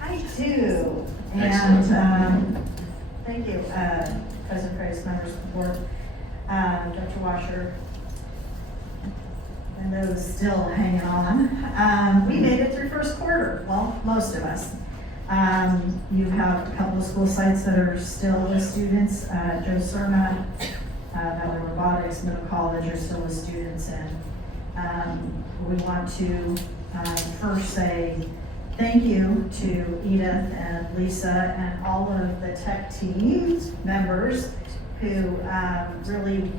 I do, Excellent. and, thank you, President Price, members of the board, Dr. Washer, and those still hanging on. We made it through first quarter, well, most of us. You have a couple of school sites that are still with students, Joe Cerna, Valley Robotics, Middle College are still with students, and we want to first say thank you to Edith and Lisa and all of the tech team members who really,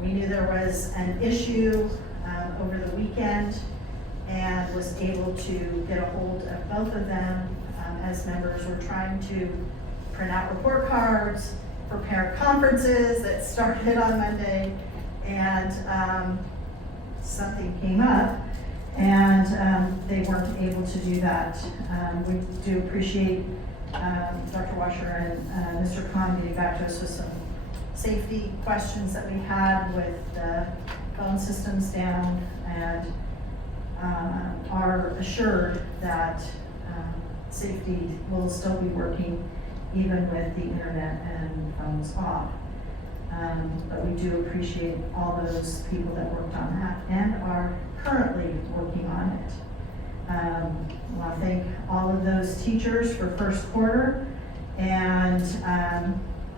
we knew there was an issue over the weekend and was able to get a hold of both of them as members were trying to print out report cards for parent conferences that started on Monday, and something came up and they weren't able to do that. We do appreciate Dr. Washer and Mr. Khan getting back to us with some safety questions that we had with the phone systems down, and are assured that safety will still be working even with the internet and phones off. But we do appreciate all those people that worked on that and are currently working on it. I want to thank all of those teachers for first quarter and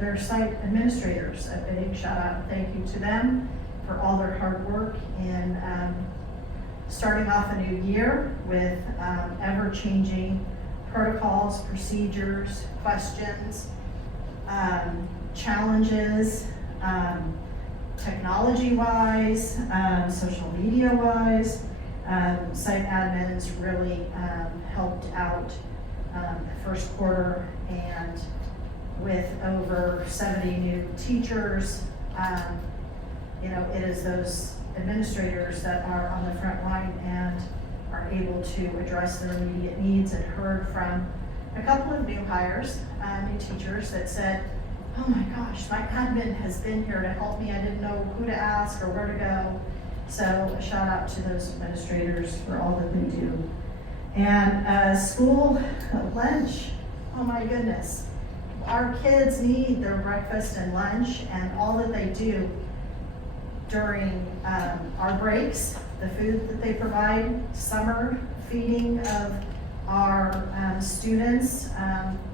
their site administrators. A big shout out and thank you to them for all their hard work in starting off a new year with ever-changing protocols, procedures, questions, challenges, technology-wise, social media-wise. Site admins really helped out the first quarter, and with over 70 new teachers, you know, it is those administrators that are on the front line and are able to address their immediate needs, and heard from a couple of new hires, new teachers that said, oh my gosh, my admin has been here to help me, I didn't know who to ask or where to go. So a shout out to those administrators for all that they do. And school lunch, oh my goodness. Our kids need their breakfast and lunch, and all that they do during our breaks, the food that they provide, summer feeding of our students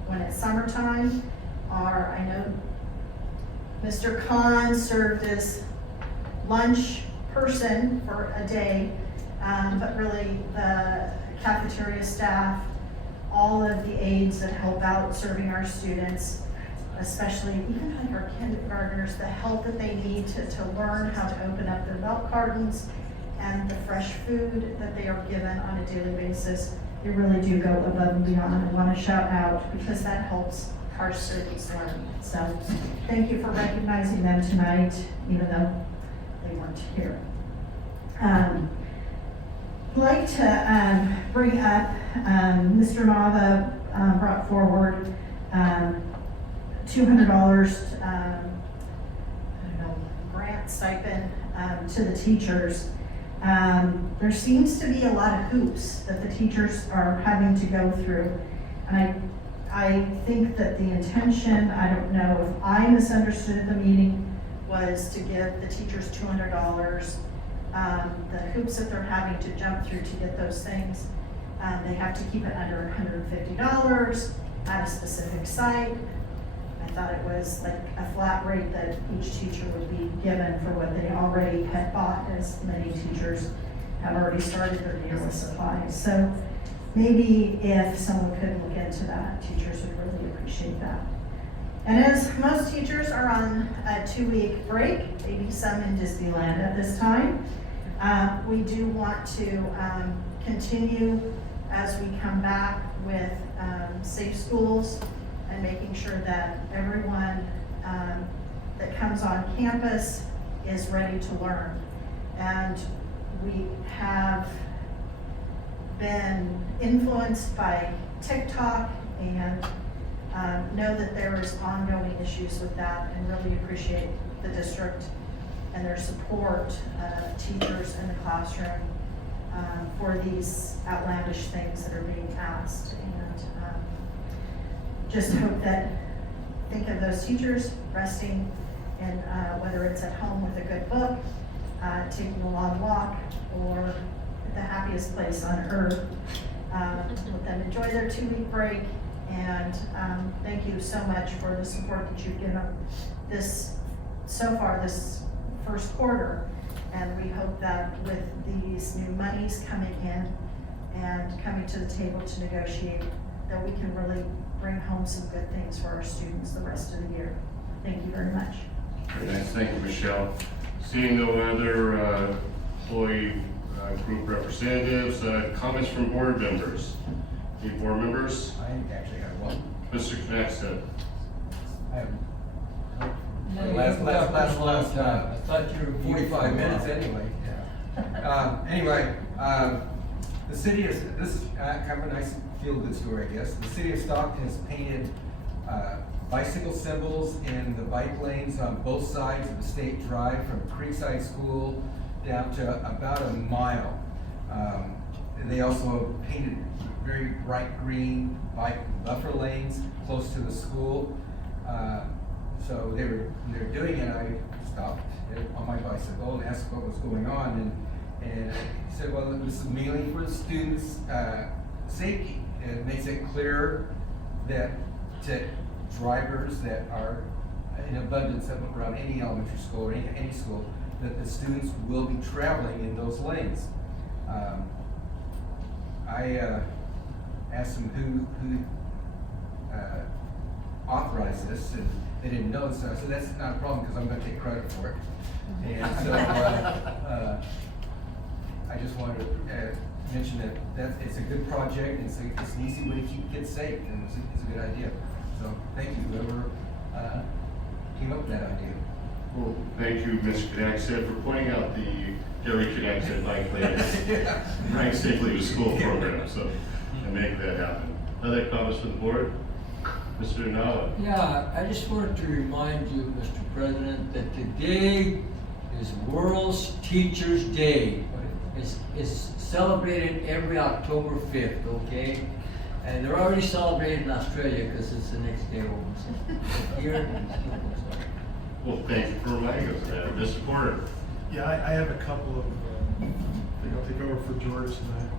when it's summertime. I know Mr. Khan served as lunch person for a day, but really the cafeteria staff, all of the aides that help out serving our students, especially even like our kindergartners, the help that they need to learn how to open up their milk cartons and the fresh food that they are given on a daily basis. They really do go above and beyond. I want to shout out because that helps our students learn. So thank you for recognizing them tonight, even though they weren't here. I'd like to bring up, Mr. Nava brought forward $200 grant stipend to the teachers. There seems to be a lot of hoops that the teachers are having to go through, and I think that the intention, I don't know if I misunderstood at the meeting, was to give the teachers $200. The hoops that they're having to jump through to get those things, they have to keep it under $150 at a specific site. I thought it was like a flat rate that each teacher would be given for what they already had bought, as many teachers have already started their year with supplies. So maybe if someone could look into that, teachers would really appreciate that. And as most teachers are on a 2-week break, maybe some in Disneyland at this time, we do want to continue as we come back with safe schools and making sure that everyone that comes on campus is ready to learn. And we have been influenced by TikTok and know that there is ongoing issues with that, and really appreciate the district and their support, teachers in the classroom, for these outlandish things that are being asked. And just hope that, think of those teachers resting in, whether it's at home with a good book, taking a long walk, or at the happiest place on earth. Let them enjoy their 2-week break. And thank you so much for the support that you've given this so far this first quarter. And we hope that with these new monies coming in and coming to the table to negotiate, that we can really bring home some good things for our students the rest of the year. Thank you very much. Very nice, thank you, Michelle. Seeing no other employee group representatives, comments from board members. Any board members? I actually have one. Mr. Knackstead. I have I thought you were 45 minutes anyway. Yeah. Anyway, the city is, this is kind of a nice feel-good story, I guess. The city of Stockton has painted bicycle symbols in the bike lanes on both sides of the State Drive from Creekside School down to about a mile. And they also painted very bright green bike buffer lanes close to the school. So they were doing it. I stopped on my bicycle and asked what was going on, and he said, well, this is mainly for the students' safety. And it makes it clear that to drivers that are in abundance around any elementary school or any school, that the students will be traveling in those lanes. I asked them who authorized this, and they didn't know, so I said, that's not a problem because I'm going to take credit for it. And so I just wanted to mention that it's a good project, and it's an easy way to keep kids safe, and it's a good idea. So thank you, whoever came up with that idea. Well, thank you, Mr. Knackstead, for pointing out the Gary Knackstead bike lanes, Rank Safely to School program, so, and make that happen. Other comments from the board? Mr. Nava. Yeah, I just wanted to remind you, Mr. President, that today is World Teachers Day. It's celebrated every October 5th, okay? And they're already celebrated in Australia because it's the next day over. So here, well, thank you for reminding us of that. Mr. Porter. Yeah, I have a couple of, I think I'll take over for George tonight.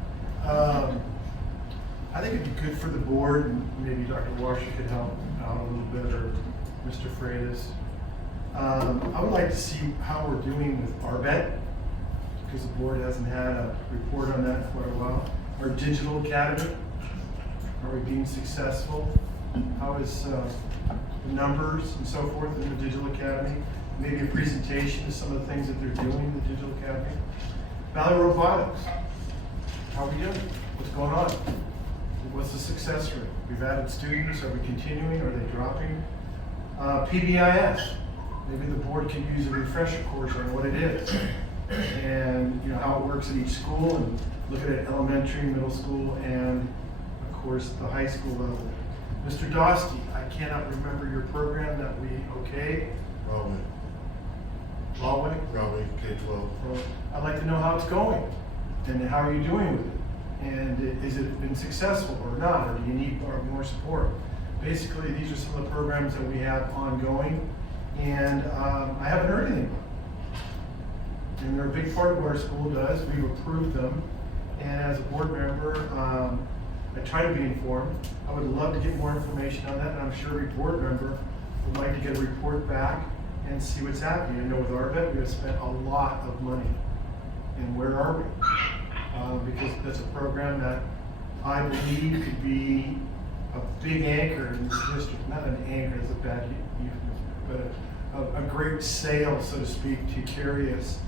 I think it'd be good for the board, and maybe Dr. Washer could help out a little bit, or Mr. Freitas. I would like to see how we're doing with ARBET, because the board hasn't had a report on that for a while. Our digital academy, are we being successful? How is the numbers and so forth in the digital academy? Maybe a presentation of some of the things that they're doing in the digital academy. Valley Road Violence, how are we doing? What's going on? What's the success rate? We've added students, are we continuing, are they dropping? PBIS, maybe the board can use a refresher course on what it is. And you know how it works at each school, and look at it elementary, middle school, and of course the high school level. Mr. Dosty, I cannot remember your program that we okayed. Rahway, K-12. I'd like to know how it's going, and how are you doing with it? And is it been successful or not, or do you need more support? Basically, these are some of the programs that we have ongoing, and I haven't heard anything about them. And they're a big part of what our school does. We've approved them, and as a board member, I try to be informed. I would love to get more information on that, and I'm sure every board member We'd like to get a report back and see what's happening. I know with ARPET, we have spent a lot of money. And where are we? Because that's a program that I believe could be a big anchor in this district. Not an anchor, it's a bad euphemism, but a great sail, so to speak, to carry us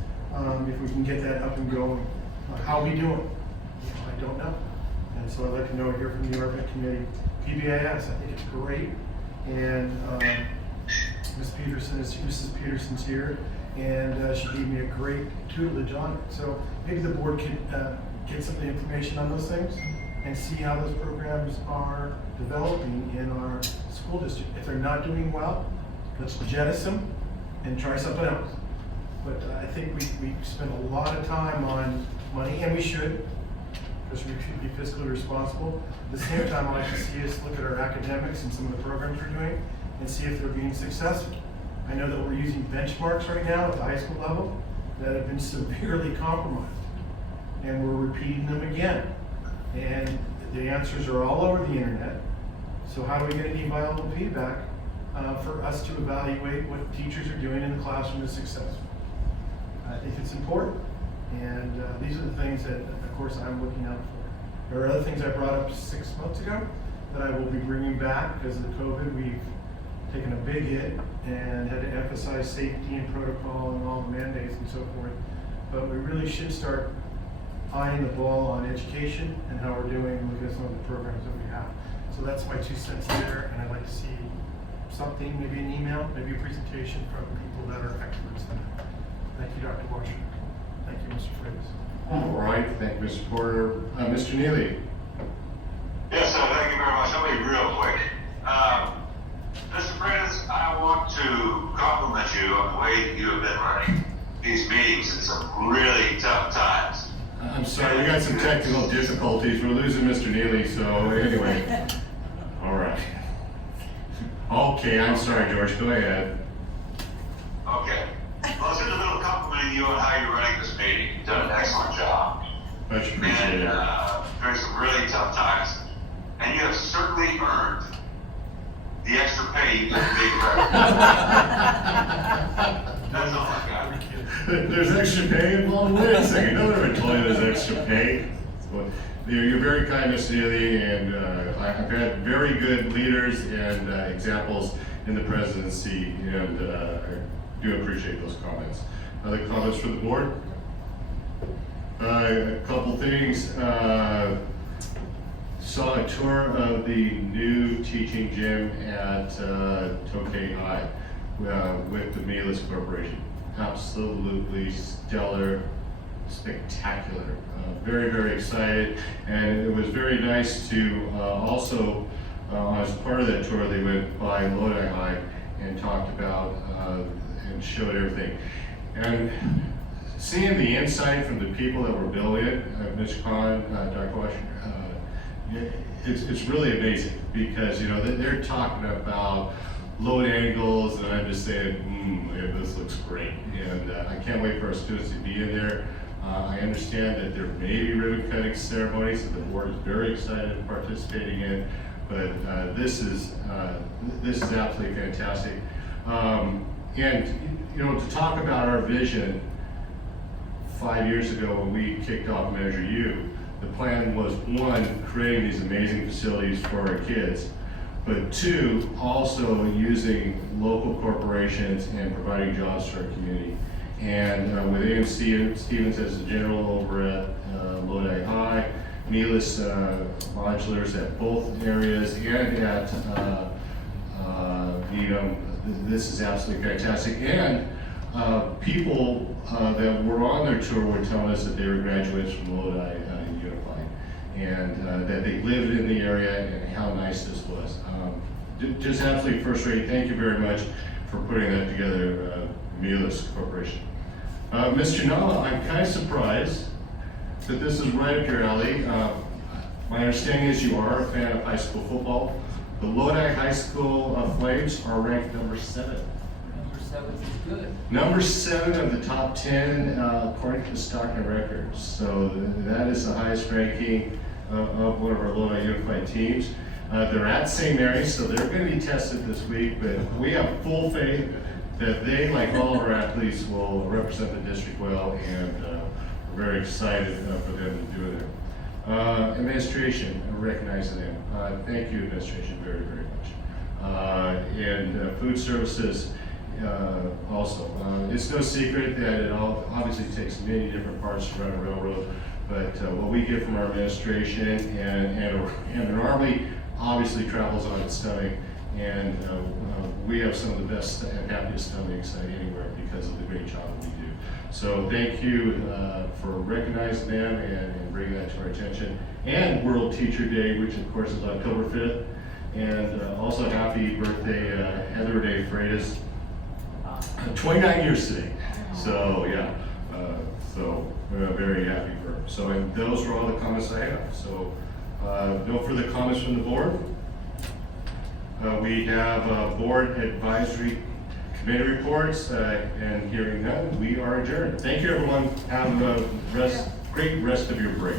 if we can get that up and going. How we doing? I don't know. And so I'd like to know here from the ARPET committee. PBIS, I think it's great. And Mrs. Peterson's here, and she gave me a great tutelage on it. So maybe the board can get some information on those things and see how those programs are developing in our school district. If they're not doing well, let's jettison and try something else. But I think we spend a lot of time on money, and we should, because we should be fiscally responsible. At the same time, I'd like to see us look at our academics and some of the programs we're doing and see if they're being successful. I know that we're using benchmarks right now at the high school level that have been severely compromised, and we're repeating them again. And the answers are all over the internet. So how do we get any viable feedback for us to evaluate what teachers are doing in the classroom is successful? I think it's important, and these are the things that, of course, I'm looking out for. There are other things I brought up 6 months ago that I will be bringing back because of the COVID. We've taken a big hit and had to emphasize safety and protocol and all the mandates and so forth. But we really should start eyeing the ball on education and how we're doing and look at some of the programs that we have. So that's my 2 cents there, and I'd like to see something, maybe an email, maybe a presentation from people that are experts in it. Thank you, Dr. Washer. Thank you, Mr. Freitas. All right, thank you, Mr. Porter. Mr. Neely. Yes, sir, thank you very much. I'll be real quick. Mr. Freitas, I want to compliment you on the way that you have been running these meetings in some really tough times. I'm sorry, we got some technical difficulties. We're losing Mr. Neely, so anyway. All right. Okay, I'm sorry, George. Go ahead. Okay. Well, it's just a little complimenting you on how you're running this meeting. You've done an excellent job. Much appreciated. And during some really tough times. And you have certainly earned the extra pay you get being That's all I got. There's extra pay involved? Wait a second. No one ever told you there's extra pay. Well, you're very kind, Mr. Neely, and I've had very good leaders and examples in the presidency, and I do appreciate those comments. Other comments from the board? A couple things. Saw a tour of the new teaching gym at Tokay High with the Mealis Corporation. Absolutely stellar, spectacular. Very, very excited, and it was very nice to also, as part of that tour, they went by Lodi High and talked about and showed everything. And seeing the insight from the people that were building it, Mr. Khan, Dr. Washer, it's really amazing because, you know, they're talking about load angles, and I'm just saying, yeah, this looks great. And I can't wait for our students to be in there. I understand that there may be ribbon cutting ceremonies that the board is very excited in participating in, but this is absolutely fantastic. And you know, to talk about our vision 5 years ago when we kicked off Measure U, the plan was, one, creating these amazing facilities for our kids, but two, also using local corporations and providing jobs to our community. And with A.M. Stevens as the general over at Lodi High, Mealis modulars at both areas, and at Needham, this is absolutely fantastic. And people that were on their tour were telling us that they were graduates from Lodi Unified, and that they lived in the area, and how nice this was. Just absolutely first rate. Thank you very much for putting that together, Mealis Corporation. Mr. Nala, I'm kind of surprised that this is right up your alley. My understanding is you are a fan of high school football. The Lodi High School Flames are ranked number 7. Number 7 is good. Number 7 of the top 10 according to the Stockton records. So that is the highest ranking of one of our Lodi Unified teams. They're at St. Mary's, so they're gonna be tested this week, but we have full faith that they, like all of our athletes, will represent the district well, and we're very excited for them to do it. Administration, recognizing them. Thank you, administration, very, very much. And food services, also. It's no secret that it obviously takes many different parts to run a railroad, but what we get from our administration and an army obviously travels on its stomach, and we have some of the best and happiest stomachs anywhere because of the great job that we do. So thank you for recognizing them and bringing that to our attention. And World Teacher Day, which of course is October 5th. And also happy birthday, Heather Day Freitas. 29 years today. So yeah, so we're very happy for her. So, and those were all the comments I have. So no further comments from the board. We have board advisory committee reports, and hearing none, we are adjourned. Thank you, everyone. Have a great rest of your break.